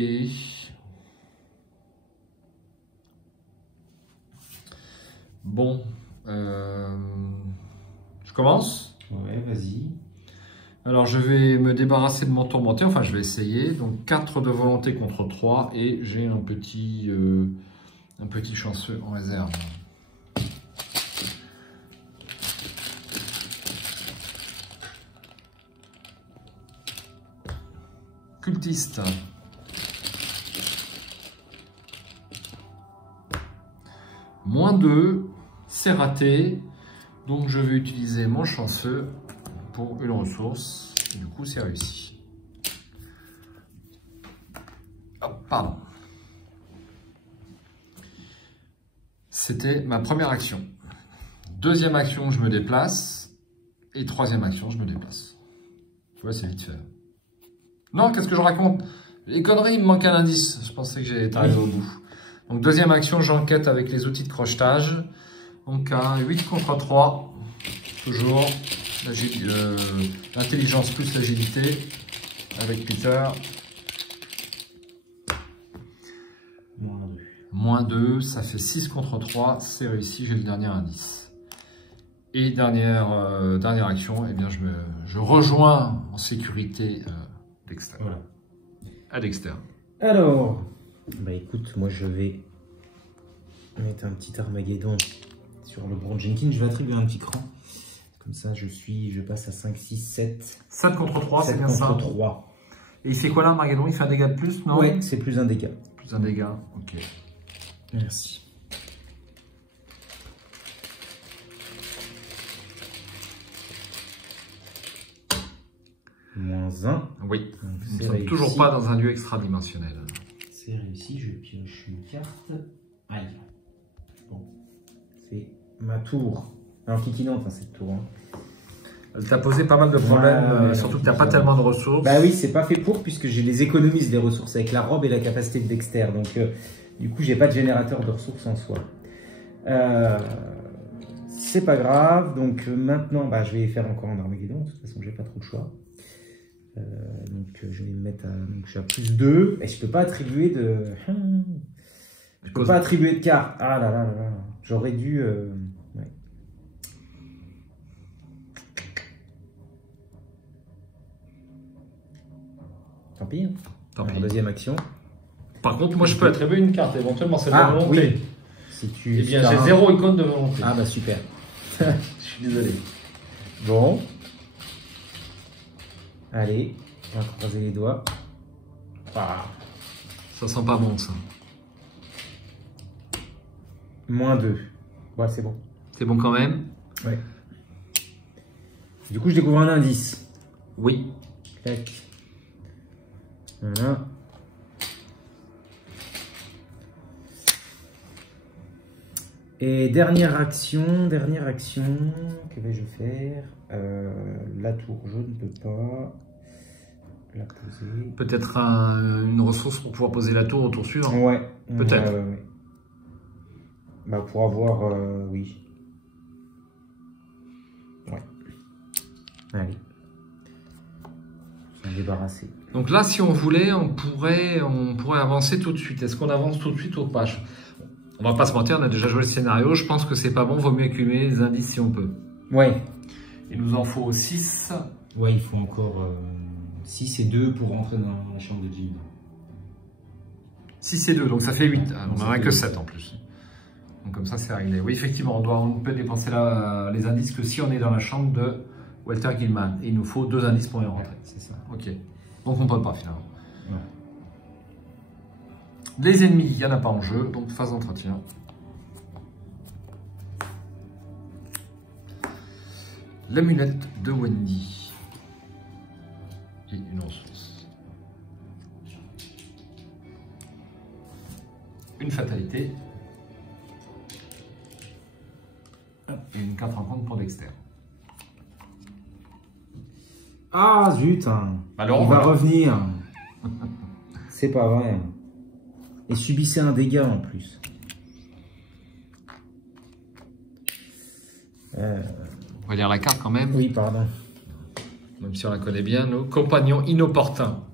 Bon. Je commence? Ouais, vas-y. Alors, je vais me débarrasser de mon tourmenté. Enfin, je vais essayer. Donc, 4 de volonté contre 3. Et j'ai un petit chanceux en réserve. Cultiste. -2, c'est raté. Donc je vais utiliser mon chanceux pour une ressource. Et du coup, c'est réussi. Hop, pardon. C'était ma première action. Deuxième action, je me déplace. Et troisième action, je me déplace. Tu vois, c'est vite fait. Non, qu'est-ce que je raconte? Les conneries, il me manque un indice. Je pensais que j'allais arrivé au bout. Donc, deuxième action, j'enquête avec les outils de crochetage. Donc, à 8 contre 3. Toujours. L'intelligence plus l'agilité. Avec Peter. -2, ça fait 6 contre 3. C'est réussi, j'ai le dernier indice. Et dernière action, eh bien, je rejoins en sécurité Dexter. Voilà. À Dexter. Alors, bah écoute, moi je vais mettre un petit Armageddon sur le Bron Jenkins. Je vais attribuer un petit cran. Comme ça, je passe à 5, 6, 7. 7 contre 3, c'est bien contre ça. 3. Et il fait quoi là, Armageddon? Il fait un dégât de plus, non? Ouais, c'est plus un dégât. Plus un dégât, ok. Merci. -1. Oui, nous ne sommes toujours pas dans un lieu extradimensionnel. C'est réussi, je pioche une carte. Aïe. Bon, c'est ma tour. Alors, kikinante, hein, cette tour. Hein. Elle t'a posé pas mal de problèmes, surtout que tu n'as pas tellement de ressources. Bah oui, c'est pas fait pour, puisque je les économise, les ressources, avec la robe et la capacité de Dexter. Donc, du coup, j'ai pas de générateur de ressources en soi. C'est pas grave. Donc, maintenant, bah, je vais faire encore un Armageddon. De toute façon, j'ai pas trop de choix. Donc je vais me mettre à, donc je suis à +2 et je peux pas attribuer de pas attribuer de cartes. Ah là là là là, j'aurais dû ouais. Tant pis, hein. Tant pis. Deuxième action. Par contre, moi je peux attribuer une carte éventuellement, c'est de la volonté. Oui. Si tu, eh bien, j'ai 0 icône de volonté. Ah bah super. Je suis désolé. Bon. Allez, on va croiser les doigts. Ah. Ça sent pas bon, ça. -2. Ouais, c'est bon. C'est bon quand même? Ouais. Du coup, je découvre un indice. Oui. Tac. Voilà. Et dernière action, que vais-je faire? La tour, je ne peux pas la poser. Peut-être une ressource pour pouvoir poser la tour au tour suivant. Ouais. Peut-être. Ouais. Bah pour avoir, oui. Allez. On va débarrasser. Donc là, si on voulait, on pourrait avancer tout de suite. Est-ce qu'on avance tout de suite ou pas? On va pas se mentir, on a déjà joué le scénario. Je pense que c'est pas bon, vaut mieux accumuler les indices si on peut. Ouais. Il nous en faut 6. Ouais, il faut encore 6 et 2 pour rentrer dans la chambre de Jim. 6 et 2, donc ça fait 8. On n'en a que 7 7 en plus. Donc comme ça, c'est réglé. Oui, effectivement, on peut dépenser là, les indices que si on est dans la chambre de Walter Gilman. Et il nous faut 2 indices pour y rentrer. C'est ça. Ok. Donc on ne peut pas finalement. Ouais. Les ennemis, il n'y en a pas en jeu, donc phase d'entretien. L'amulette de Wendy. Et une ressource. Une fatalité. Et une carte rencontre pour Dexter. Ah zut hein. Alors, il va revenir. C'est pas vrai. Et subissez un dégât en plus. On va lire la carte quand même. Oui, pardon. Même si on la connaît bien, nos compagnons inopportuns.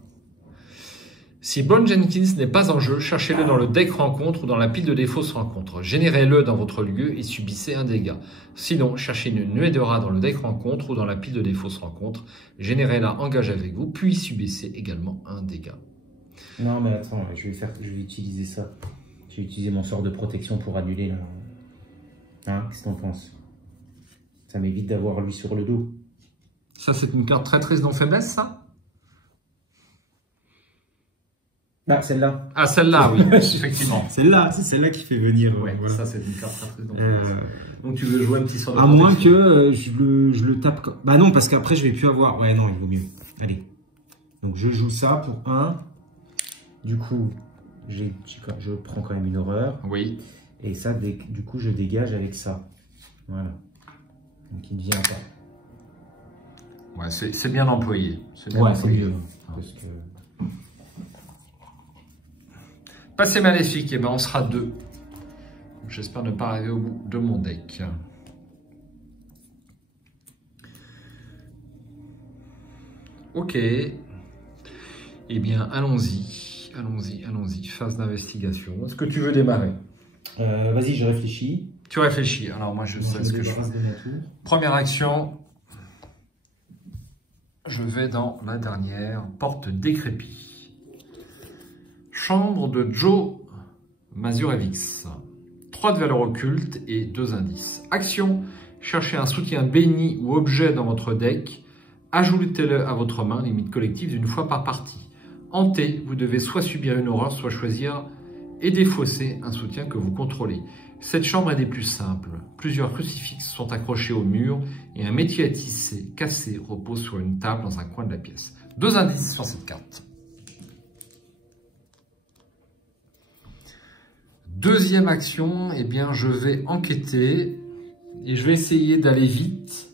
Si Bon Jenkins n'est pas en jeu, cherchez-le dans le deck rencontre ou dans la pile de défausse rencontre. Générez-le dans votre lieu et subissez un dégât. Sinon, cherchez une nuée de rats dans le deck rencontre ou dans la pile de défausse rencontre. Générez-la, engagez avec vous, puis subissez également un dégât. Non, mais attends, je vais utiliser ça. Je vais utiliser mon sort de protection pour annuler là. Hein, qu'est-ce que t'en penses? Ça m'évite d'avoir lui sur le dos. Ça, c'est une carte traîtrise non faiblesse, ça? Ah, celle-là. Ah, celle-là, oui, effectivement. Celle-là, c'est celle-là qui fait venir. Ouais, voilà. ça, c'est une carte traîtrise non faiblesse. Donc, tu veux jouer un petit sort de À protection. moins que je le tape. Bah non, parce qu'après, je vais plus avoir. Ouais, non, il vaut mieux. Allez. Donc, je joue ça pour 1. Du coup, je prends quand même une horreur. Oui. Et ça, du coup, je dégage avec ça. Voilà. Donc, il ne vient pas. Ouais, c'est bien employé. Ouais, c'est mieux. Parce que... Passé maléfique, et ben on sera 2. J'espère ne pas arriver au bout de mon deck. Ok. Eh bien, allons-y. Allons-y. Phase d'investigation. Est-ce que tu veux démarrer? Vas-y, je réfléchis. Tu réfléchis. Alors moi, je sais ce que je fais. Première action. Je vais dans la dernière. Porte décrépie. Chambre de Joe Mazurevix. 3 de valeur occulte et 2 indices. Action. Cherchez un soutien béni ou objet dans votre deck. Ajoutez-le à votre main, limite collective d'une fois par partie. Hanté, vous devez soit subir une horreur, soit choisir et défausser un soutien que vous contrôlez. Cette chambre est des plus simples. Plusieurs crucifixes sont accrochés au mur et un métier à tisser cassé repose sur une table dans un coin de la pièce. 2 indices sur cette carte. Deuxième action, eh bien, je vais enquêter et je vais essayer d'aller vite.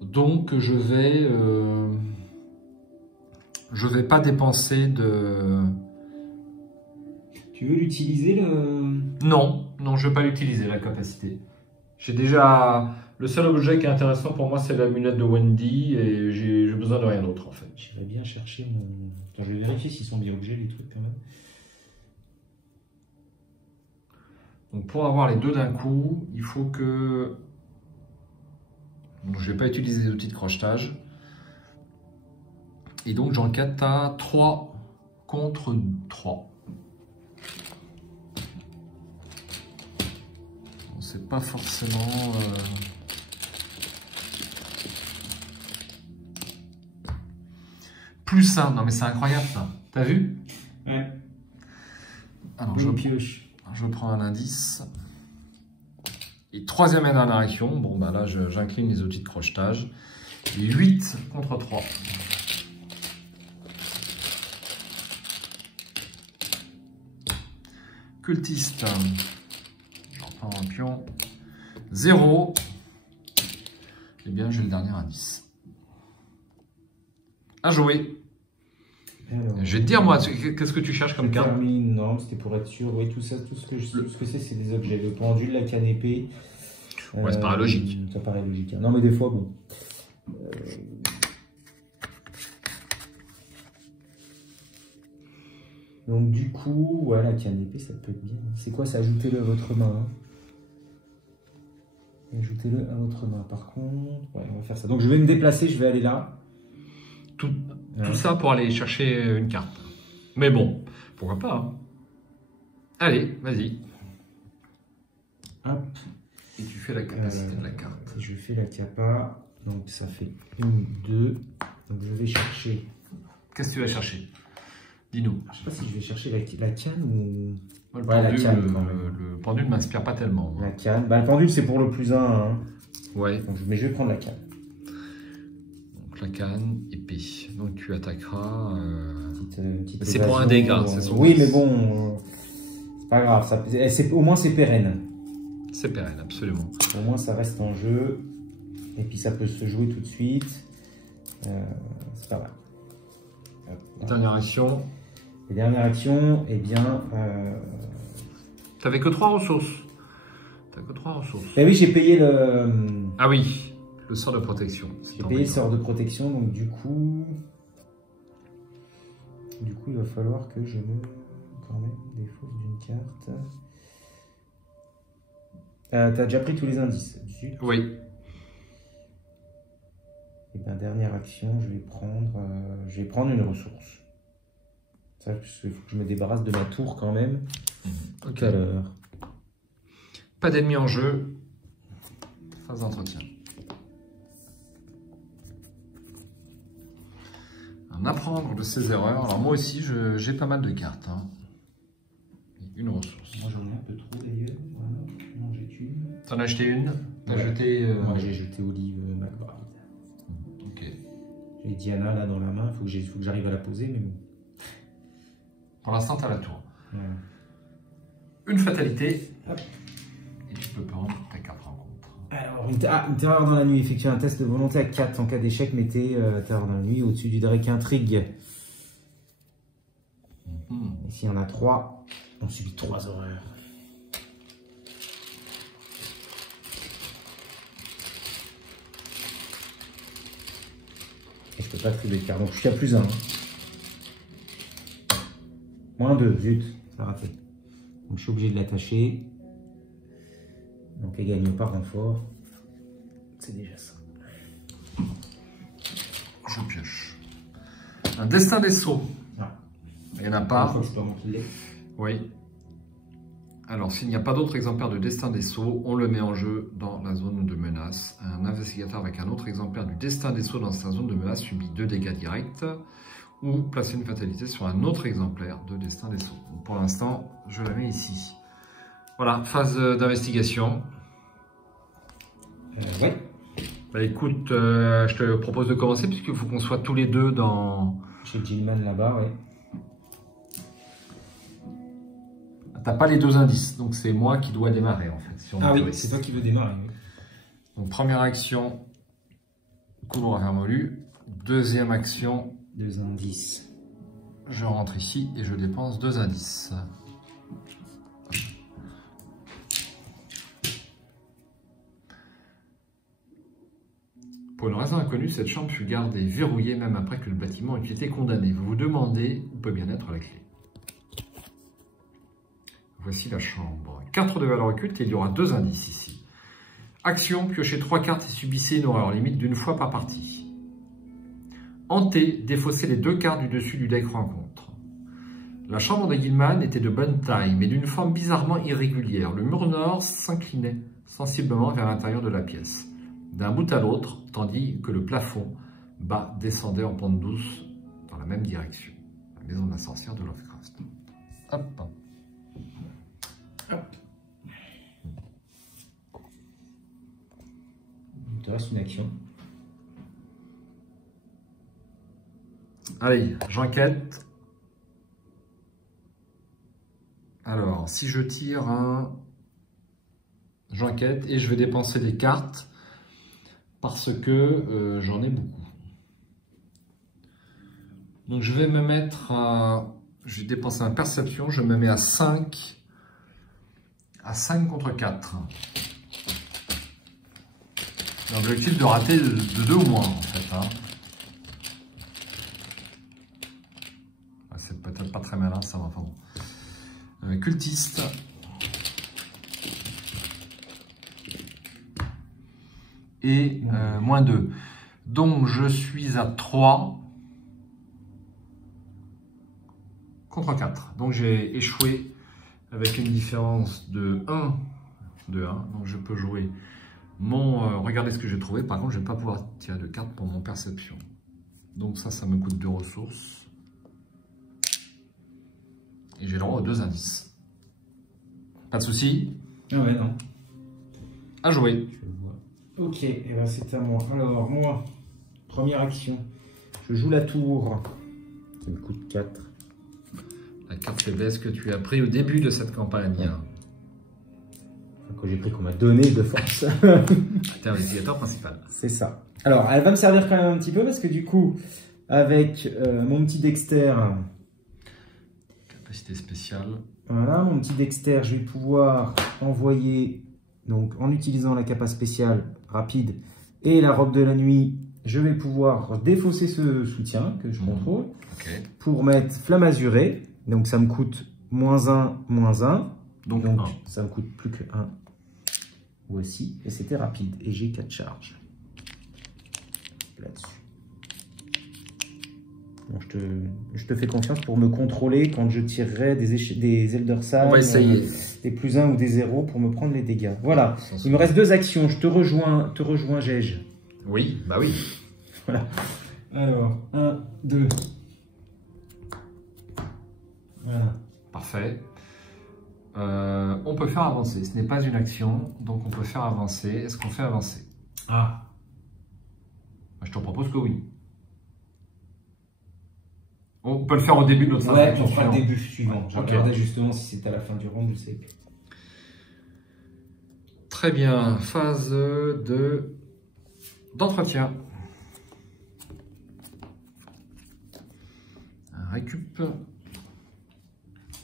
Donc, je vais pas dépenser de... Tu veux l'utiliser Non, je vais pas l'utiliser, la capacité. J'ai déjà... Le seul objet qui est intéressant pour moi, c'est l'amulette de Wendy et j'ai besoin de rien d'autre, en fait. Je vais bien chercher mon... Attends, je vais vérifier s'ils sont bien objets, les trucs, quand même. Donc, pour avoir les deux d'un coup, il faut que... Donc, je vais pas utiliser les outils de crochetage. Et donc, j'enquête à 3 contre 3. C'est pas forcément... Plus 1, non mais c'est incroyable ça. T'as vu? Ouais. Alors, pioche. Je prends un indice. Et troisième et dernière action. Bon, bah là, j'incline les outils de crochetage. 8 contre 3. Cultiste. J'en prends un pion. 0. Eh bien, j'ai le dernier indice. À jouer. Alors, Je vais te dire, moi, qu'est-ce que tu cherches comme carte? Non, c'était pour être sûr. Oui, tout ça, tout ce que c'est des objets. Le pendule, la canne épée. Ouais, ça paraît logique. Ça paraît logique. Hein. Non, mais des fois, bon. Donc du coup, voilà, canne épée, ça peut être bien. C'est quoi, c'est ajoutez-le à votre main. Hein. Ajoutez-le à votre main. Par contre, ouais, on va faire ça. Donc je vais me déplacer, je vais aller là. Tout ça pour aller chercher une carte. Mais bon, pourquoi pas. Hein. Allez, vas-y. Hop. Et tu fais la capacité de la carte. Je fais la capa. Donc ça fait 1, 2. Donc je vais chercher. Qu'est-ce que tu vas chercher? Dis-nous. Je sais pas si je vais chercher la canne ou... Le ouais, pendule, la canne, le pendule ne m'inspire pas tellement. La canne. Bah, le pendule, c'est pour le plus 1. Hein. Ouais. Donc, mais je vais prendre la canne. Donc la canne, épée. Donc tu attaqueras... C'est pour un dégât, c'est son oui, mais bon, c'est pas grave. Ça, au moins, c'est pérenne. C'est pérenne, absolument. Au moins, ça reste en jeu. Et puis, ça peut se jouer tout de suite. C'est pas mal. Dernière action. Et dernière action, eh bien... T'avais que 3 ressources. T'as que 3 ressources. Eh oui, j'ai payé le... Ah oui, le sort de protection. J'ai payé le sort de protection, donc du coup... il va falloir que je me... quand même, défausse d'une carte. T'as déjà pris tous les indices dessus? Oui. Et bien, dernière action, je vais prendre une ressource. Ça, il faut que je me débarrasse de ma tour quand même. Okay. Tout à l'heure. Pas d'ennemis en jeu. Phase d'entretien. En apprendre de ses erreurs. Alors moi aussi, j'ai pas mal de cartes. Hein. Une ressource. Moi j'en ai un peu trop d'ailleurs. Voilà. Non, j'ai une. T'en as acheté une? T'as jeté... Moi j'ai jeté Olive McBride. Ok. J'ai Diana là dans la main. Il faut que j'arrive à la poser, mais bon. Pour l'instant, t'as la tour. Ouais. Une fatalité. Hop. Et tu peux prendre ta carte rencontre. Alors, une terreur dans la nuit. Effectuez un test de volonté à 4. En cas d'échec, mettez terreur dans la nuit au-dessus du Drake Intrigue. Et s'il y en a 3, on subit 3 horreurs. Et je peux pas trier les cartes. Donc je suis à plus 1. Moins 2, zut, ça a raté. Donc je suis obligé de l'attacher. Donc elle gagne pas renfort. C'est déjà ça. Je pioche. Un destin des sceaux. Ah. Il n'y en a pas. Je peux remonter. Oui. Alors, s'il n'y a pas d'autre exemplaire de destin des sceaux, on le met en jeu dans la zone de menace. Un investigateur avec un autre exemplaire du destin des sceaux dans sa zone de menace subit 2 dégâts directs. Ou placer une fatalité sur un autre exemplaire de destin des sceaux. Pour l'instant, je la mets ici. Voilà, phase d'investigation. Ouais. Bah, écoute, je te propose de commencer puisqu'il faut qu'on soit tous les deux dans... Chez Gilman là-bas, ouais. T'as pas les 2 indices, donc c'est moi qui dois démarrer en fait. Si on oui, c'est toi qui veux démarrer. Oui. Donc première action, couloir vermoulu. Deuxième action... 2 indices. Je rentre ici et je dépense 2 indices. Pour une raison inconnue, cette chambre fut gardée verrouillée même après que le bâtiment ait été condamné. Vous vous demandez où peut bien être la clé. Voici la chambre. 4 de valeur occulte et il y aura 2 indices ici. Action, piochez 3 cartes et subissez une horreur limite d'une fois par partie. Hanté, défaussez les 2 cartes du dessus du deck rencontre. La chambre de Gilman était de bonne taille, mais d'une forme bizarrement irrégulière. Le mur nord s'inclinait sensiblement vers l'intérieur de la pièce, d'un bout à l'autre, tandis que le plafond bas descendait en pente douce dans la même direction. La maison de la sorcière de Lovecraft. Hop. Hop. Il te reste une action. Allez, j'enquête. Alors, si je tire un... J'enquête et je vais dépenser des cartes parce que j'en ai beaucoup. Donc je vais me mettre à... Je vais dépenser un perception, je me mets à 5. À 5 contre 4. L'objectif de rater de 2 ou moins, en fait. Hein. C'est peut-être pas très malin, ça va. Enfin bon. Cultiste. Et moins 2. Donc, je suis à 3 contre 4. Donc, j'ai échoué avec une différence de 1. Donc, je peux jouer mon... regardez ce que j'ai trouvé. Par contre, je ne vais pas pouvoir tirer de carte pour mon perception. Donc, ça me coûte 2 ressources. Et j'ai le droit aux 2 indices. Pas de souci. Ah ouais, non. À jouer. Ok, et ben c'est à moi. Alors, moi, première action. Je joue la tour. Ça me coûte 4. La carte faiblesse que tu as pris au début de cette campagne. Enfin, que j'ai pris, qu'on m'a donné de force. T'es investigateur principal. C'est ça. Alors, elle va me servir quand même un petit peu parce que du coup, avec mon petit Dexter... Capacité spéciale. Voilà, mon petit Dexter, je vais pouvoir envoyer, donc en utilisant la capa spéciale rapide et la robe de la nuit, je vais pouvoir défausser ce soutien que je contrôle pour mettre flamme azurée. Donc ça me coûte -1, -1. Donc ça me coûte plus que 1. Voici, et c'était rapide. Et j'ai 4 charges là-dessus. Bon, je te fais confiance pour me contrôler quand je tirerai des Elder Sign. On va essayer. Des +1 ou des 0 pour me prendre les dégâts. Voilà. Il me reste 2 actions. Je te rejoins, Gege. Oui, bah oui. Voilà. Alors, 1, 2. Voilà. Parfait. On peut faire avancer. Ce n'est pas une action, donc on peut faire avancer. Est-ce qu'on fait avancer? Ah. Je te propose que oui. On peut le faire au début de notre phase. Ouais, on fera le début suivant. Je Okay. regardais justement si c'était à la fin du round, je sais plus. Très bien. Phase d'entretien. Un récup.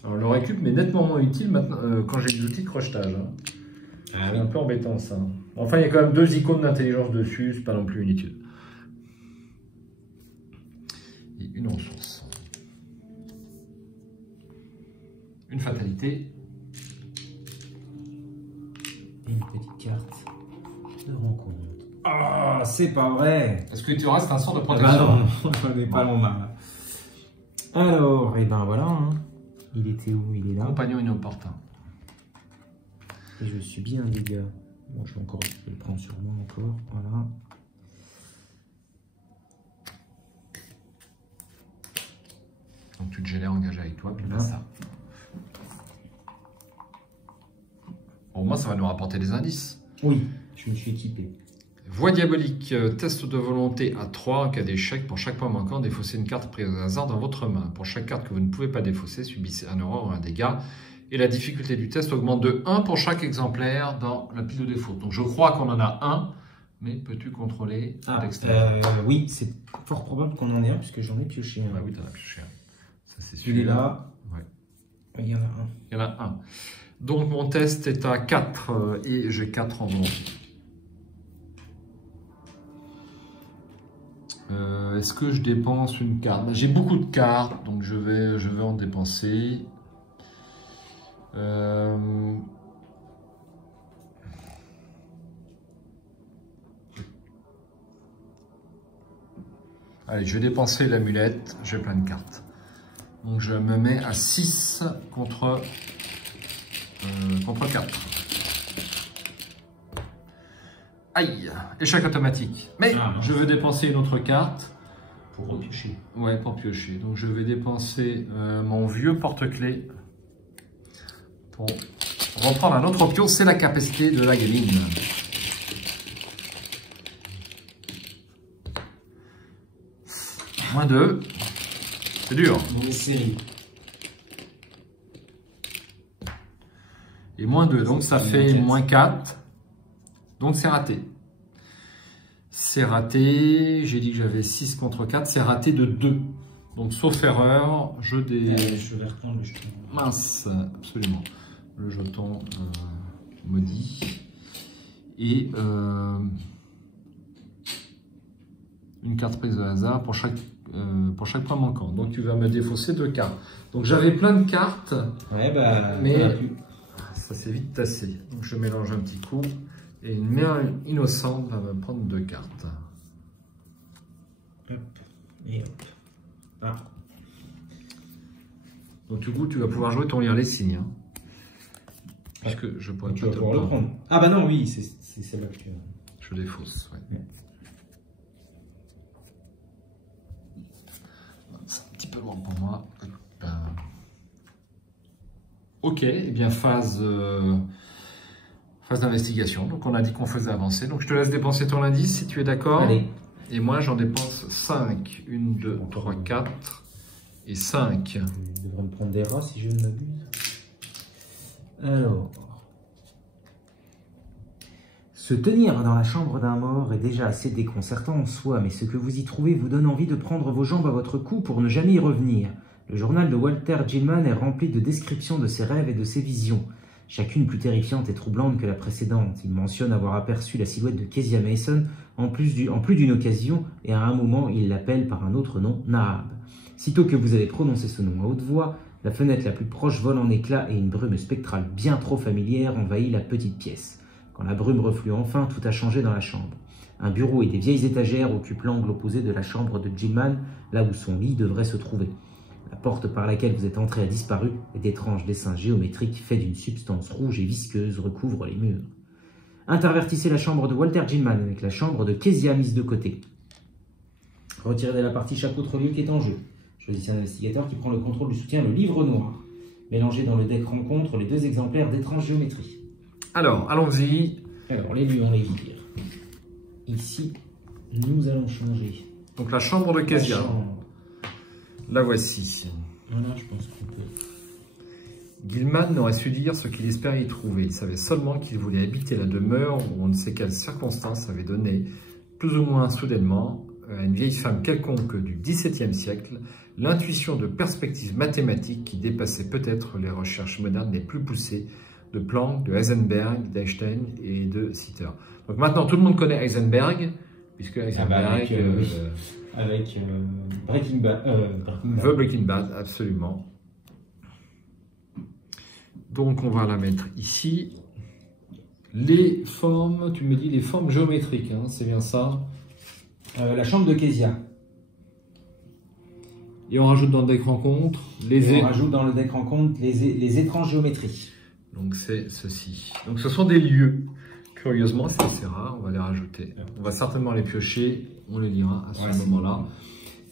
Alors le récup m'est nettement moins utile maintenant quand j'ai des outils de crochetage. Hein. Ah, c'est un peu embêtant ça. Enfin, il y a quand même 2 icônes d'intelligence dessus, c'est pas non plus inutile. Et une ressource. Une fatalité. Et une petite carte de rencontre. Ah, c'est pas vrai. Est-ce que tu restes un sort de protection? Ah non, j'en ai pas mon mal. Alors, et ben voilà. Hein. Il était où? Il est là. Compagnon inopportun. Et je subis un dégât. Bon, je vais le prendre sur moi encore. Voilà. Donc tu te gélais engagé avec toi, puis là ça. Au moins ça va nous rapporter des indices. Oui, je me suis équipé. Voie diabolique, test de volonté à 3 en cas d'échec. Pour chaque point manquant, défaussez une carte prise au hasard dans votre main. Pour chaque carte que vous ne pouvez pas défausser, subissez un erreur ou un dégât. Et la difficulté du test augmente de 1 pour chaque exemplaire dans la pile de défaut. Donc je crois qu'on en a un, mais peux-tu contrôler Dexter? Oui, c'est fort probable qu'on en ait un, puisque j'en ai pioché un. Ah oui, tu en as pioché un. Ça, c'est il est là. Ouais. Il y en a un. Il y en a un. Donc mon test est à 4 et j'ai 4 en volonté. Est-ce que je dépense une carte? J'ai beaucoup de cartes, donc je vais en dépenser. Allez, je vais dépenser l'amulette, j'ai plein de cartes. Donc je me mets à 6 contre 4. Aïe, échec automatique. Mais je veux dépenser une autre carte. Pour repiocher. Ouais, pour piocher. Donc je vais dépenser mon vieux porte-clés pour reprendre un autre pio. C'est la capacité de la gamine. -2. C'est dur. Et -2, donc ça fait -4. Donc c'est raté. C'est raté. J'ai dit que j'avais 6 contre 4. C'est raté de 2. Donc sauf erreur, je vais reprendre le jeton. Mince, absolument. Le jeton maudit. Et une carte prise de hasard pour chaque point manquant. Donc tu vas me défausser 2 cartes. Donc j'avais plein de cartes, Ouais, bah, mais ça s'est vite tassé. Donc je mélange un petit coup et une main innocente va me prendre 2 cartes. Hop, et hop. Ah. Donc du coup tu vas pouvoir jouer ton lire les signes. Hein, puisque je pourrais tu pas vas te pouvoir le le prendre. prendre. Ah bah non, oui, c'est celle-là que tu... Je défausse, ouais. C'est un petit peu loin pour moi. Ok, et bien phase d'investigation. Donc on a dit qu'on faisait avancer. Donc je te laisse dépenser ton indice si tu es d'accord. Allez. Et moi j'en dépense 5. 1, 2, 3, 4 et 5. Je devrais me prendre des rats si je ne m'abuse. Alors... Se tenir dans la chambre d'un mort est déjà assez déconcertant en soi, mais ce que vous y trouvez vous donne envie de prendre vos jambes à votre cou pour ne jamais y revenir. Le journal de Walter Gilman est rempli de descriptions de ses rêves et de ses visions, chacune plus terrifiante et troublante que la précédente. Il mentionne avoir aperçu la silhouette de Kezia Mason en plus d'une occasion, et à un moment il l'appelle par un autre nom, Nahab. Sitôt que vous avez prononcé ce nom à haute voix, la fenêtre la plus proche vole en éclats et une brume spectrale bien trop familière envahit la petite pièce. Quand la brume reflue enfin, tout a changé dans la chambre. Un bureau et des vieilles étagères occupent l'angle opposé de la chambre de Gilman, là où son lit devrait se trouver. La porte par laquelle vous êtes entré a disparu, et d'étranges dessins géométriques faits d'une substance rouge et visqueuse recouvrent les murs. Intervertissez la chambre de Walter Gilman avec la chambre de Kezia mise de côté. Retirez de la partie chaque autre lieu qui est en jeu. Choisissez un investigateur qui prend le contrôle du soutien, le livre noir. Mélangez dans le deck rencontre les 2 exemplaires d'étranges géométries. Alors, allons-y. Alors, les lieux, on les lire. Ici, nous allons changer. Donc la chambre de Kezia. La voici. Voilà, je pense qu'on peut... Gilman n'aurait su dire ce qu'il espérait y trouver. Il savait seulement qu'il voulait habiter la demeure où on ne sait quelles circonstances avaient donné, plus ou moins soudainement, à une vieille femme quelconque du XVIIe siècle, l'intuition de perspectives mathématiques qui dépassaient peut-être les recherches modernes les plus poussées de Planck, de Heisenberg, d'Einstein et de Sitter. Donc maintenant, tout le monde connaît Heisenberg, puisque Heisenberg... avec Breaking Bad. The Breaking Bad, absolument. Donc on va la mettre ici. Les formes, tu me dis les formes géométriques, hein, c'est bien ça? La chambre de Kezia. Et on rajoute dans le deck rencontre on rajoute dans le deck rencontre les étranges géométries. Donc c'est ceci. Donc ce sont des lieux. Curieusement, c'est assez rare, on va les rajouter. On va certainement les piocher, on les lira à ce moment-là.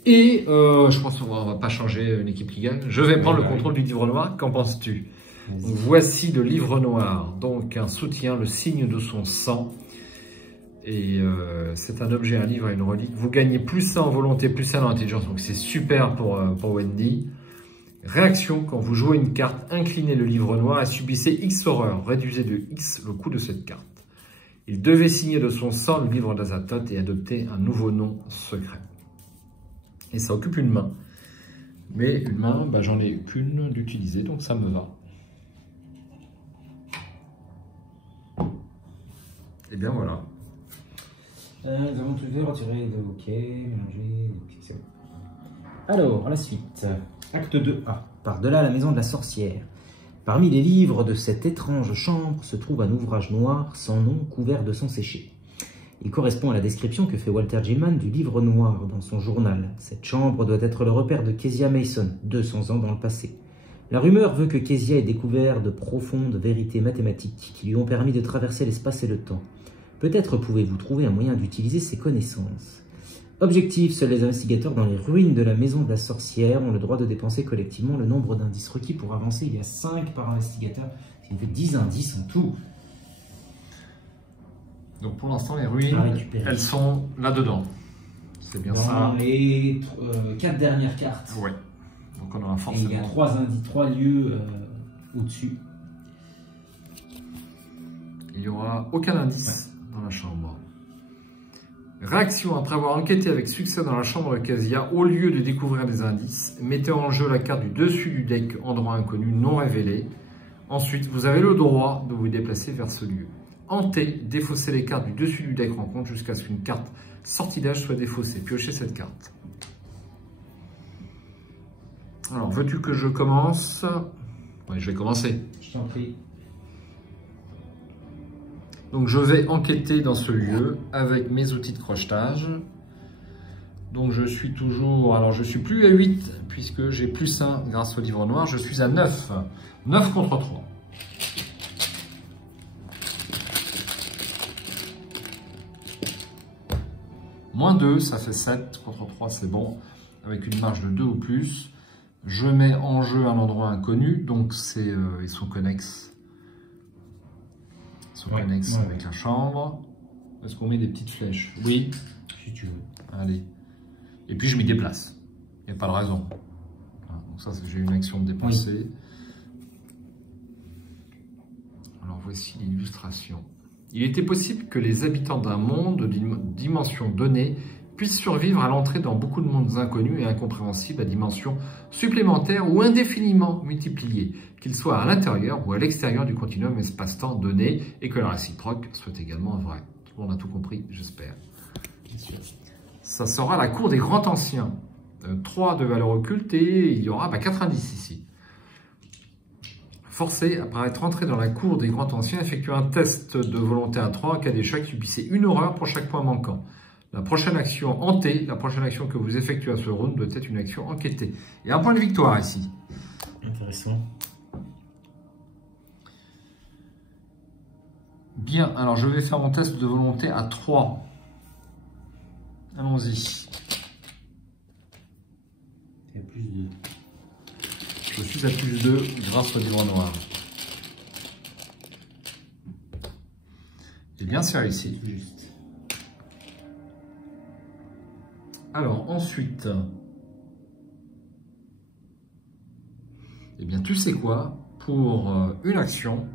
Et je pense qu'on ne va pas changer une équipe qui gagne. Je vais prendre le contrôle du livre noir, qu'en penses-tu? Voici le livre noir, donc un soutien, le signe de son sang. Et c'est un objet, un livre et une relique. Vous gagnez plus 1 en volonté, plus 1 en intelligence, donc c'est super pour Wendy. Réaction, quand vous jouez une carte, inclinez le livre noir et subissez X horreur. Réduisez de X le coût de cette carte. Il devait signer de son sang le livre d'Azathoth et adopter un nouveau nom secret. Et ça occupe une main. Mais une main, bah, j'en ai qu'une d'utiliser, donc ça me va. Et bien voilà. Nous avons tout fait, retirer de OK, mélanger, OK, c'est bon. Alors, la suite. Acte 2A. Par-delà la maison de la sorcière. Parmi les livres de cette étrange chambre se trouve un ouvrage noir sans nom couvert de sang séché. Il correspond à la description que fait Walter Gilman du livre noir dans son journal. Cette chambre doit être le repère de Kezia Mason, 200 ans dans le passé. La rumeur veut que Kezia ait découvert de profondes vérités mathématiques qui lui ont permis de traverser l'espace et le temps. Peut-être pouvez-vous trouver un moyen d'utiliser ces connaissances. Objectif, seuls les investigateurs dans les ruines de la maison de la sorcière ont le droit de dépenser collectivement le nombre d'indices requis pour avancer. Il y a 5 par investigateur, ce qui fait 10 indices en tout. Donc pour l'instant, les ruines, elles sont là-dedans. C'est bien ça. Dans les 4 dernières cartes. Ouais. Donc on aura forcément... Et il y a 3 lieux au-dessus. Il n'y aura aucun indice dans la chambre. Réaction, après avoir enquêté avec succès dans la chambre de Kezia, au lieu de découvrir des indices, mettez en jeu la carte du dessus du deck, endroit inconnu non révélé. Ensuite, vous avez le droit de vous déplacer vers ce lieu. hanter, défausser les cartes du dessus du deck rencontre jusqu'à ce qu'une carte sortilège soit défaussée. Piochez cette carte. Alors, veux-tu que je commence? Oui, je vais commencer. Je t'en prie. Donc, je vais enquêter dans ce lieu avec mes outils de crochetage. Donc, je suis toujours... Alors, je suis plus à 8 puisque j'ai plus 1 grâce au livre noir. Je suis à 9. 9 contre 3. Moins 2, ça fait 7. Contre 3, c'est bon. Avec une marge de 2 ou plus. Je mets en jeu un endroit inconnu. Donc, ils sont connexes. Ils sont connexes avec la chambre. Est-ce qu'on met des petites flèches? Oui. Si tu veux. Allez. Et puis, je m'y déplace. Il n'y a pas de raison. Donc ça, j'ai une action de dépenser. Oui. Alors, voici l'illustration. Il était possible que les habitants d'un monde de dimension donnée puissent survivre à l'entrée dans beaucoup de mondes inconnus et incompréhensibles à dimension supplémentaire ou indéfiniment multipliée, qu'ils soient à l'intérieur ou à l'extérieur du continuum espace-temps donné et que la réciproque soit également vraie. Tout le monde a tout compris, j'espère. Ça sera la cour des grands anciens. 3 de valeur occulte et il y aura 4 indices ici. Forcé à paraître entrer dans la cour des grands anciens, effectuez un test de volonté à 3. En cas d'échec, subissez une horreur pour chaque point manquant. La prochaine action hantée, la prochaine action que vous effectuez à ce round doit être une action enquêtée. Et un point de victoire ici. Intéressant. Bien, alors je vais faire mon test de volonté à 3. Allons-y. Et à plus 2. Je suis à plus 2 grâce au livre noir. Et bien, c'est réussi. Juste. Alors, ensuite... Eh bien, tu sais quoi? Pour une action,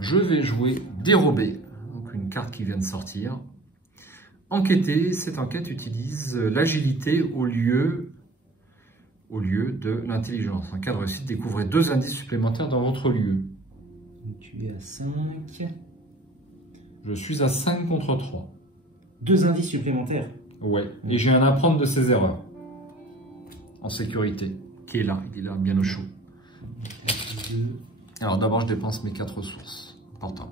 je vais jouer dérober. Donc, une carte qui vient de sortir. Enquêter, cette enquête utilise l'agilité au lieu de l'intelligence. En cas de réussite, découvrez 2 indices supplémentaires dans votre lieu. Tu es à 5. Je suis à 5 contre 3. 2 indices supplémentaires. Ouais, et j'ai un apprendre de ses erreurs. En sécurité, qui est là, il est là, bien au chaud. Alors d'abord, je dépense mes 4 ressources. Important.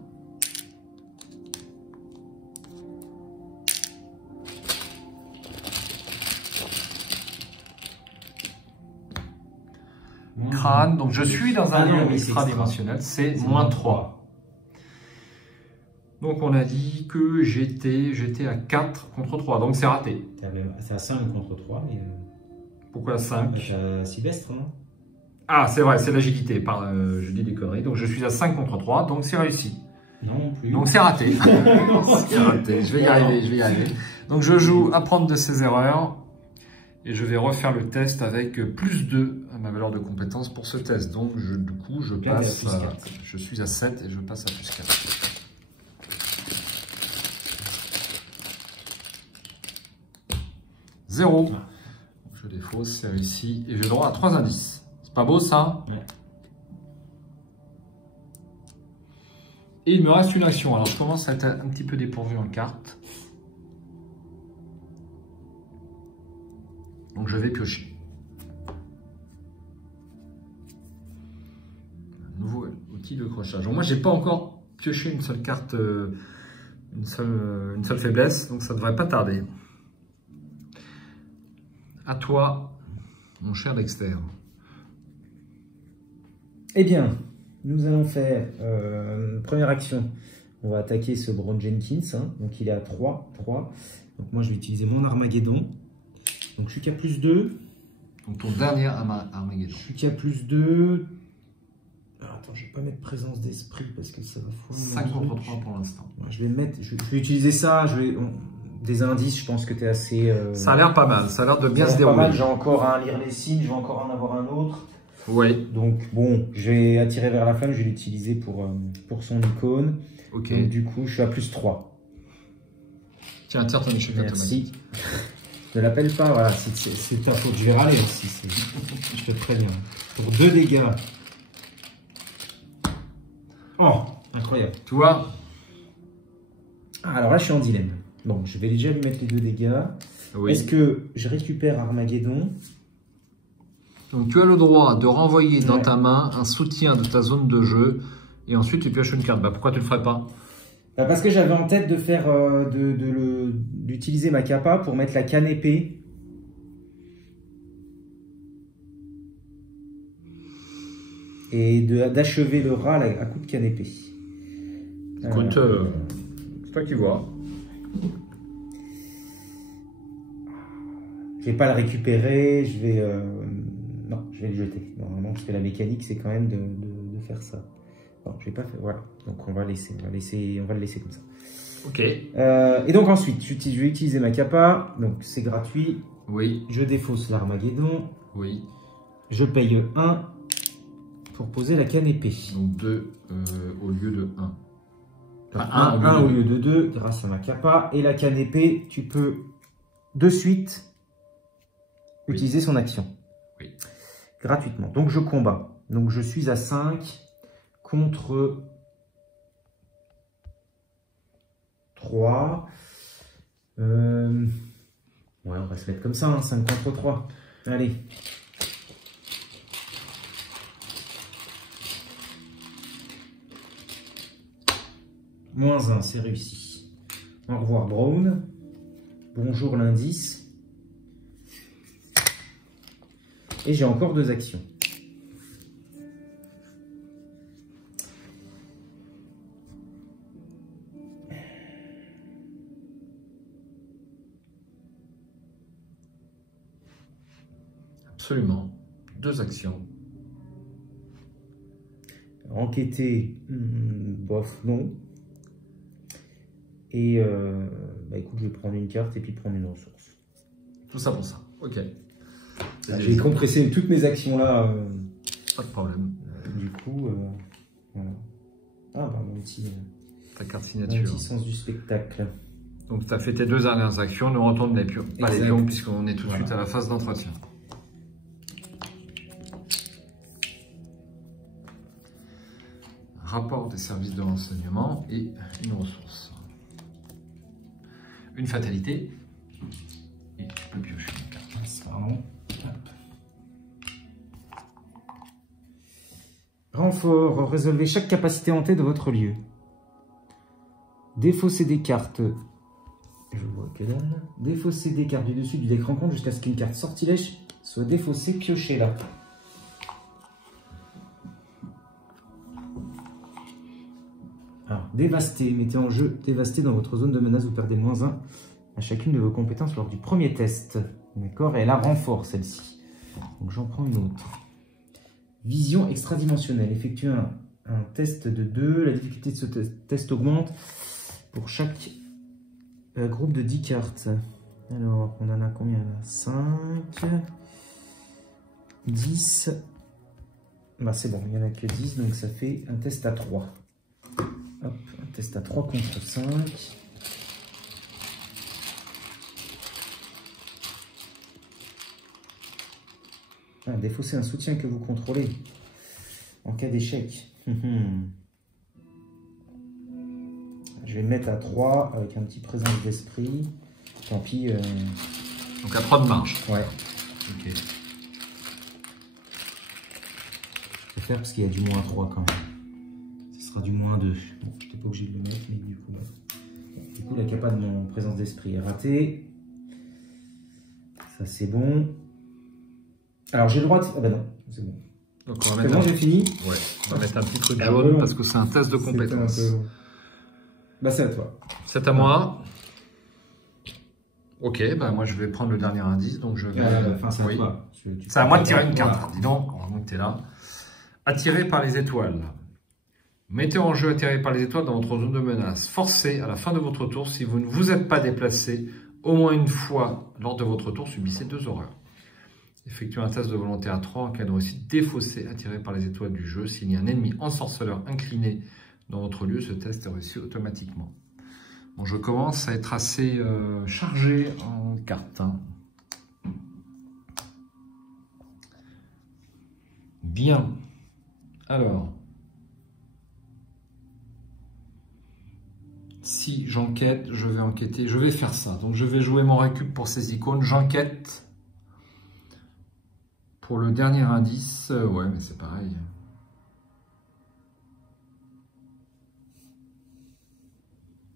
Crâne, donc je suis dans un lieu extra-dimensionnel, c'est moins 3. Donc on a dit que j'étais à 4 contre 3, donc c'est raté. C'est à 5 contre 3. Mais pourquoi à 5? C'est à Sylvestre, non? Ah, c'est vrai, c'est l'agilité, je dis des conneries. Donc je suis à 5 contre 3, donc c'est réussi. Non plus. Donc c'est raté. C'est raté, je vais y arriver, Donc je joue apprendre de ses erreurs. Et je vais refaire le test avec plus 2 à ma valeur de compétence pour ce test. Donc, du coup, je passe je suis à 7 et je passe à plus 4. Zéro. Je défausse, c'est réussi. Et j'ai droit à 3 indices. C'est pas beau, ça? Ouais. Et il me reste une action. Alors, je commence à être un petit peu dépourvu en carte. Donc je vais piocher. Un nouveau outil de crochage. Donc moi, j'ai pas encore pioché une seule carte, une seule faiblesse, donc ça devrait pas tarder. À toi, mon cher Dexter. Eh bien, nous allons faire première action. On va attaquer ce Brown Jenkins. Hein. Donc il est à 3. Donc moi, je vais utiliser mon Armageddon. Donc je suis qu'à plus 2. Donc ton dernier Armageddon. Je suis qu'à plus 2. Alors, attends, je vais pas mettre présence d'esprit parce que ça va foutre. 5 contre 3 pour l'instant. Ouais, je vais mettre. Je vais utiliser ça. Des indices, je pense que tu es assez. Ça a l'air pas mal. Ça a l'air de bien se dérouler. J'ai encore à lire les signes, je vais encore en avoir un autre. Oui. Donc bon, je vais attirer vers la flamme, je vais l'utiliser pour son icône. Ok. Donc, du coup, je suis à plus 3. Tiens, tire ton échec automatique. Ne l'appelle pas, voilà, c'est ta faute. Je vais râler aussi, je te préviens. Pour 2 dégâts. Oh, incroyable. Tu vois, Ah, alors là, je suis en dilemme. Bon, je vais déjà lui mettre les 2 dégâts. Oui. Est-ce que je récupère Armageddon? Donc tu as le droit de renvoyer dans ta main un soutien de ta zone de jeu et ensuite tu pioches une carte. Bah, pourquoi tu le ferais pas? Parce que j'avais en tête de faire d'utiliser ma capa pour mettre la canne épée. Et d'achever le rat à coup de canne épée. Écoute, c'est toi qui vois. Je vais pas le récupérer, je vais non, je vais le jeter normalement parce que la mécanique c'est quand même de faire ça. Non, je vais pas faire. Voilà, donc on va le laisser comme ça. Ok. Et donc ensuite, je vais utiliser ma capa, donc c'est gratuit. Oui. Je défausse l'Armageddon. Oui. Je paye 1 pour poser la canne épée. Donc 2 au lieu de 1. Enfin, 1 au lieu de 2 grâce à ma capa. Et la canne épée, tu peux de suite utiliser son action. Oui. Gratuitement. Donc je combats. Donc je suis à 5 contre 3. Ouais, on va se mettre comme ça, hein, 5 contre 3. Allez. -1, c'est réussi. Au revoir Brown. Bonjour l'indice. Et j'ai encore 2 actions. Absolument. 2 actions. Enquêter, bof, non. Et bah écoute, je vais prendre une carte et puis prendre une ressource. Tout ça pour ça. Ok. J'ai compressé toutes mes actions là. Pas de problème. Du coup, voilà. Ah bah mon petit, Ta carte mon signature. petit sens du spectacle. Donc tu as fait tes 2 dernières actions. Nous retourne les pions. Pas les Exact. pions puisqu'on est tout de suite à la phase d'entretien. Rapport des services de renseignement et une ressource. Une fatalité. Et tu peux piocher une carte. Pardon. Renfort, résolvez chaque capacité hantée de votre lieu. Défaussez des cartes. Je vois que dalle. Défaussez des cartes du dessus du deck rencontre jusqu'à ce qu'une carte sortilège soit défaussée, piochez-la. Alors, dévasté. Mettez en jeu dévasté dans votre zone de menace. Vous perdez -1 à chacune de vos compétences lors du premier test. D'accord? Et elle a renfort celle-ci. Donc j'en prends une autre. Vision extradimensionnelle. Effectuez un test de 2. La difficulté de ce test augmente pour chaque groupe de 10 cartes. Alors, on en a combien là? 5, 10. Bah, c'est bon, il n'y en a que 10, donc ça fait un test à 3. Hop, un test à 3 contre 5. Ah, défausser un soutien que vous contrôlez en cas d'échec. Je vais me mettre à 3 avec un petit présence d'esprit. Tant pis. Donc à 3 de marge. Ouais. Ok. Je vais faire parce qu'il y a du -3 quand même. Ce sera du -2. Bon, je n'étais pas obligé de le mettre, mais du coup, ouais. Du coup, la capa de mon présence d'esprit est ratée. Ça, c'est bon. Alors, j'ai le droit de... Ah bah non, c'est bon. Donc on va mettre j'ai fini. Ouais, on va mettre un petit truc jaune parce que c'est un test de compétence. Bah, c'est à toi. C'est à moi. Ok, bah moi je vais prendre le dernier indice, donc je vais... Enfin, c'est à oui. toi. C'est à moi de tirer une carte. Dis donc, heureusement que tu es là. Attiré par les étoiles. Mettez en jeu attiré par les étoiles dans votre zone de menace. Forcez à la fin de votre tour, si vous ne vous êtes pas déplacé au moins une fois lors de votre tour, subissez 2 horreurs. Effectuez un test de volonté à 3 en cas de réussite. Défaussé attiré par les étoiles du jeu. S'il y a un ennemi ensorceleur incliné dans votre lieu, ce test est réussi automatiquement. Bon, je commence à être assez chargé en cartes. Hein. Bien. Alors. Si j'enquête, je vais enquêter. Je vais faire ça. Donc je vais jouer mon récup pour ces icônes. J'enquête. Pour le dernier indice. Ouais, mais c'est pareil.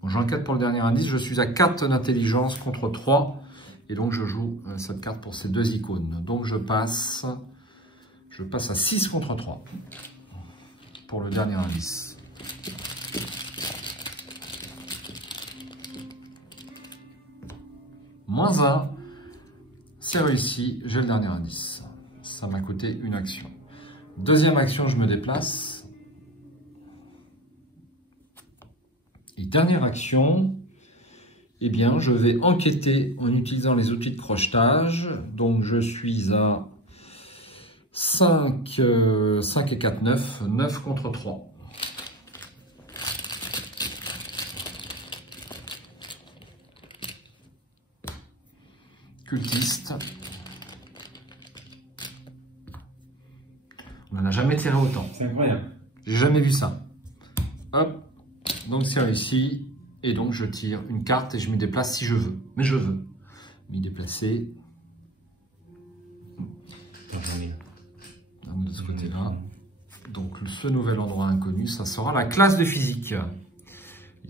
Bon, j'enquête pour le dernier indice. Je suis à 4 d'intelligence contre 3. Et donc je joue cette carte pour ces 2 icônes. Donc je passe à 6 contre 3. Pour le dernier indice. Moins 1, c'est réussi, j'ai le dernier indice. Ça m'a coûté une action. Deuxième action, je me déplace. Et dernière action, eh bien, je vais enquêter en utilisant les outils de crochetage. Donc, je suis à 5 et 4, 9. 9 contre 3. Cultiste. On n'en a jamais tiré autant. C'est incroyable. J'ai jamais vu ça. Hop. Donc c'est réussi. Et donc je tire une carte et je me déplace si je veux. Mais je veux m'y déplacer. De ce côté-là. Donc ce nouvel endroit inconnu, ça sera la classe de physique.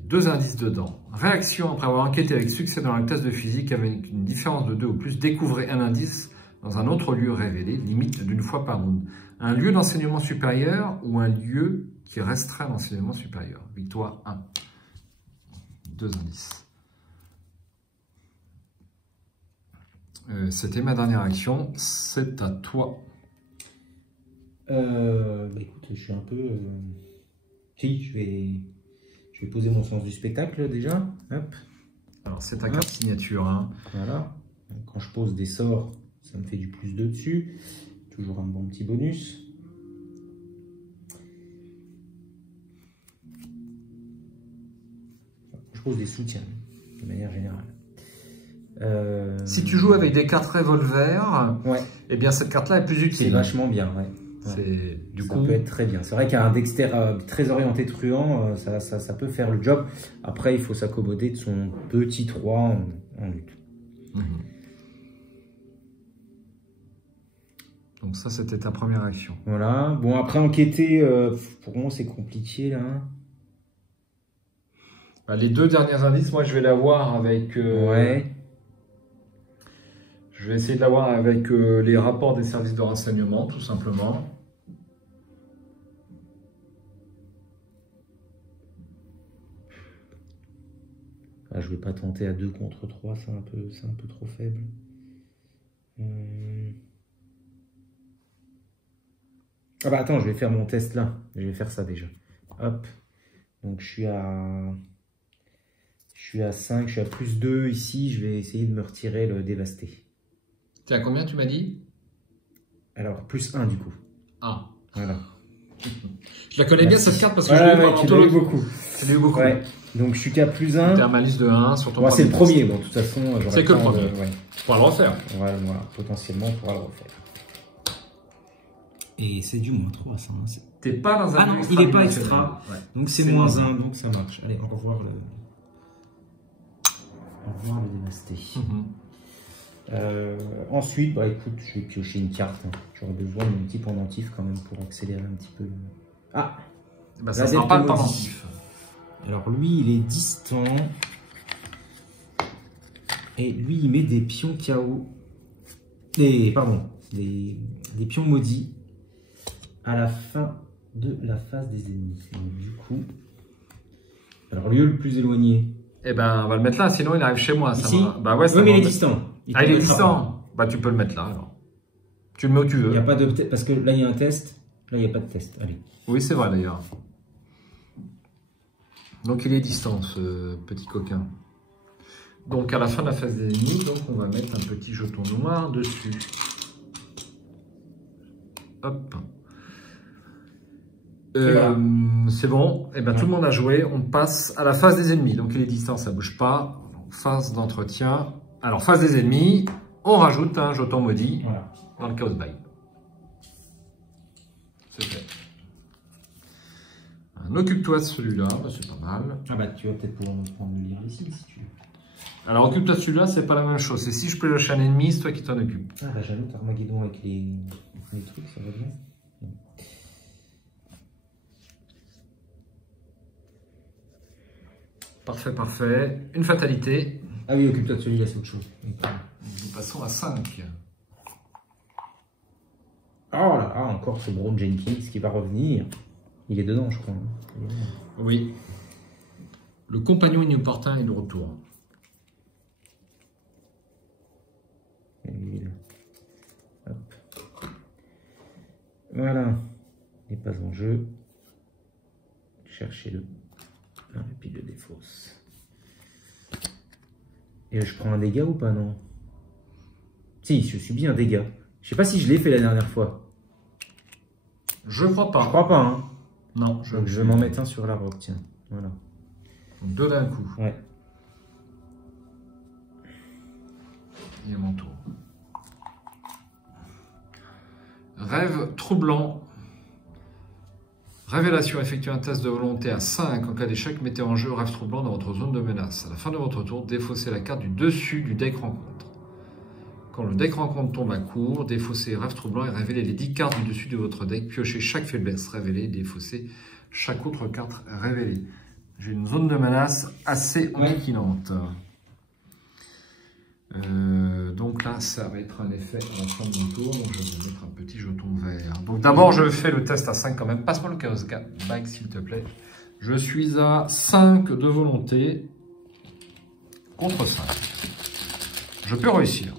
2 indices dedans. Réaction après avoir enquêté avec succès dans la classe de physique avec une différence de 2 ou plus. Découvrez un indice dans un autre lieu révélé, limite d'une fois par round. Un lieu d'enseignement supérieur ou un lieu qui restreint l'enseignement supérieur. Victoire 1. 2 indices. C'était ma dernière action. C'est à toi. Écoute, je suis un peu... Si, je vais poser mon sens du spectacle déjà. Hop. Alors, c'est ta carte signature. Hein. Voilà. Donc, quand je pose des sorts, ça me fait du +2 dessus. Toujours un bon petit bonus. Je pose des soutiens, de manière générale. Si tu joues avec des cartes revolver, ouais. Eh bien cette carte-là est plus utile. C'est vachement bien, ouais. Du ça coup, peut être très bien. C'est vrai qu'un Dexter très orienté truand, ça peut faire le job. Après, il faut s'accommoder de son petit 3 en lutte. Donc ça, c'était ta première action. Voilà. Bon, après, enquêter, pour moi, c'est compliqué, là. Bah, les 2 derniers indices, moi, je vais l'avoir avec... ouais. Je vais essayer de l'avoir avec les rapports des services de renseignement, tout simplement. Ah, je ne vais pas tenter à 2 contre 3, c'est un peu trop faible. Ah bah attends, je vais faire mon test là. Je vais faire ça déjà. Hop. Donc je suis à 5, je suis à +2 ici. Je vais essayer de me retirer le dévasté. T'es à combien, tu m'as dit? Alors, +1 du coup. Ah. Voilà. Je la connais bien cette carte parce que ouais, je l'ai eu beaucoup. Je l'ai eu beaucoup. Ouais. Donc je suis qu'à +1. T'es à malus de 1 sur ton c'est le premier, bon de toute façon. C'est que le premier. Ouais. Tu pourras le refaire. Voilà, potentiellement on pourra le refaire. Et c'est du -3 ça. Hein. T'es pas dans un non, il n'est pas extra. Ouais. Donc c'est -1, donc ça marche. Allez, on va revoir le dévasté. Ensuite, bah écoute, je vais piocher une carte. Hein. J'aurais besoin de mon petit pendentif quand même pour accélérer un petit peu. Ah, bah, ça ne sera pas le pendentif. Alors lui, il est distant. Et lui, il met des pions KO. Pardon, des pions maudits à la fin de la phase des ennemis. Donc du coup, alors lieu le plus éloigné. Eh ben, on va le mettre là, sinon il arrive chez moi. Ici ça bah ouais, ça oui, mais il est distant. Il est distant. Bah tu peux le mettre là alors. Tu le mets où tu veux. Il n'y a pas de parce que là il y a un test. Là il n'y a pas de test. Allez. Oui, c'est vrai d'ailleurs. Donc il est distant ce petit coquin. Donc à la fin de la phase des ennemis, donc on va mettre un petit jeton noir dessus. Hop. C'est bon. Et ben tout le monde a joué. On passe à la phase des ennemis. Donc il est distant, ça bouge pas. Phase d'entretien. Alors phase des ennemis, on rajoute un jeton maudit dans le Chaos Bind. C'est fait. 1, Occupe-toi de celui-là, bah, c'est pas mal. Ah bah tu vas peut-être pouvoir me lire ici si tu veux. Alors occupe-toi de celui-là, c'est pas la même chose. Et si je peux lâcher un ennemi, c'est toi qui t'en occupes. Ah bah j'avoue, Armageddon avec les trucs, ça va bien. Parfait, parfait. Une fatalité. Ah oui, occupe-toi de celui-là, c'est autre chose. Nous passons à 5. Oh là là, encore ce Brown Jenkins qui va revenir. Il est dedans, je crois. Oui. Le compagnon inopportun est de retour. Hop. Voilà. Il n'est pas en jeu. Cherchez-le. Et puis je le défausse. Et je prends un dégât ou pas, non? Si, je subis un dégât. Je sais pas si je l'ai fait la dernière fois. Je crois pas. Je crois pas, hein. Non. Donc je vais m'en mettre un sur la robe, tiens. Voilà. Donc 2 d'un coup. Ouais. Et mon tour. Rêve troublant. Révélation, effectuez un test de volonté à 5. En cas d'échec, mettez en jeu rêve troublant dans votre zone de menace. À la fin de votre tour, défaussez la carte du dessus du deck rencontre. Quand le deck rencontre tombe à court, défaussez rêve troublant et révélez les 10 cartes du dessus de votre deck. Piochez chaque faiblesse révélée, défaussez chaque autre carte révélée. J'ai une zone de menace assez enquiquinante. Donc là, ça va être un effet à la fin de mon tour. Donc je vais mettre un petit jeton vert. Donc d'abord, je fais le test à 5 quand même. Passe-moi le chaos bag, s'il te plaît. Je suis à 5 de volonté contre 5. Je peux réussir.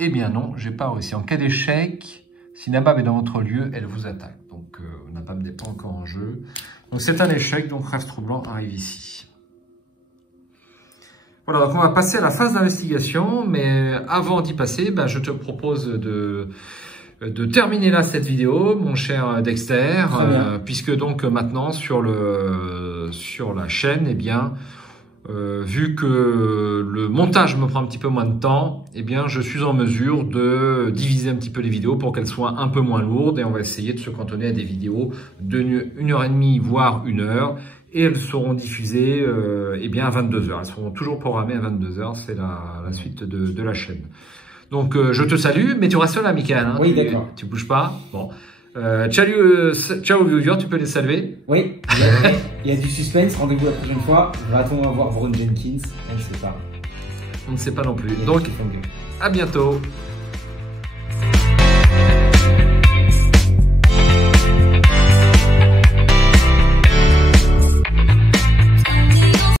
Eh bien non, j'ai pas réussi. En cas d'échec, si Nabab est dans votre lieu, elle vous attaque. Donc Nabab n'est pas encore en jeu. Donc c'est un échec, donc rêve troublant arrive ici. Voilà, donc on va passer à la phase d'investigation, mais avant d'y passer, je te propose de terminer là cette vidéo, mon cher Dexter, puisque donc maintenant sur la chaîne, eh bien, vu que le montage me prend un petit peu moins de temps, eh bien, je suis en mesure de diviser un petit peu les vidéos pour qu'elles soient un peu moins lourdes, et on va essayer de se cantonner à des vidéos de 1h30 voire 1 heure. Et elles seront diffusées eh bien à 22h. Elles seront toujours programmées à 22h. C'est la suite de la chaîne. Donc, je te salue, mais tu restes là, Michael. Hein, oui, d'accord. Tu bouges pas. Bon. Ciao, viewers, tu peux les saluer. Oui, il y a du suspense. Rendez-vous la prochaine fois. Va-t-on avoir Brown Jenkins? On ne sait pas. On ne sait pas non plus. Donc, à bientôt.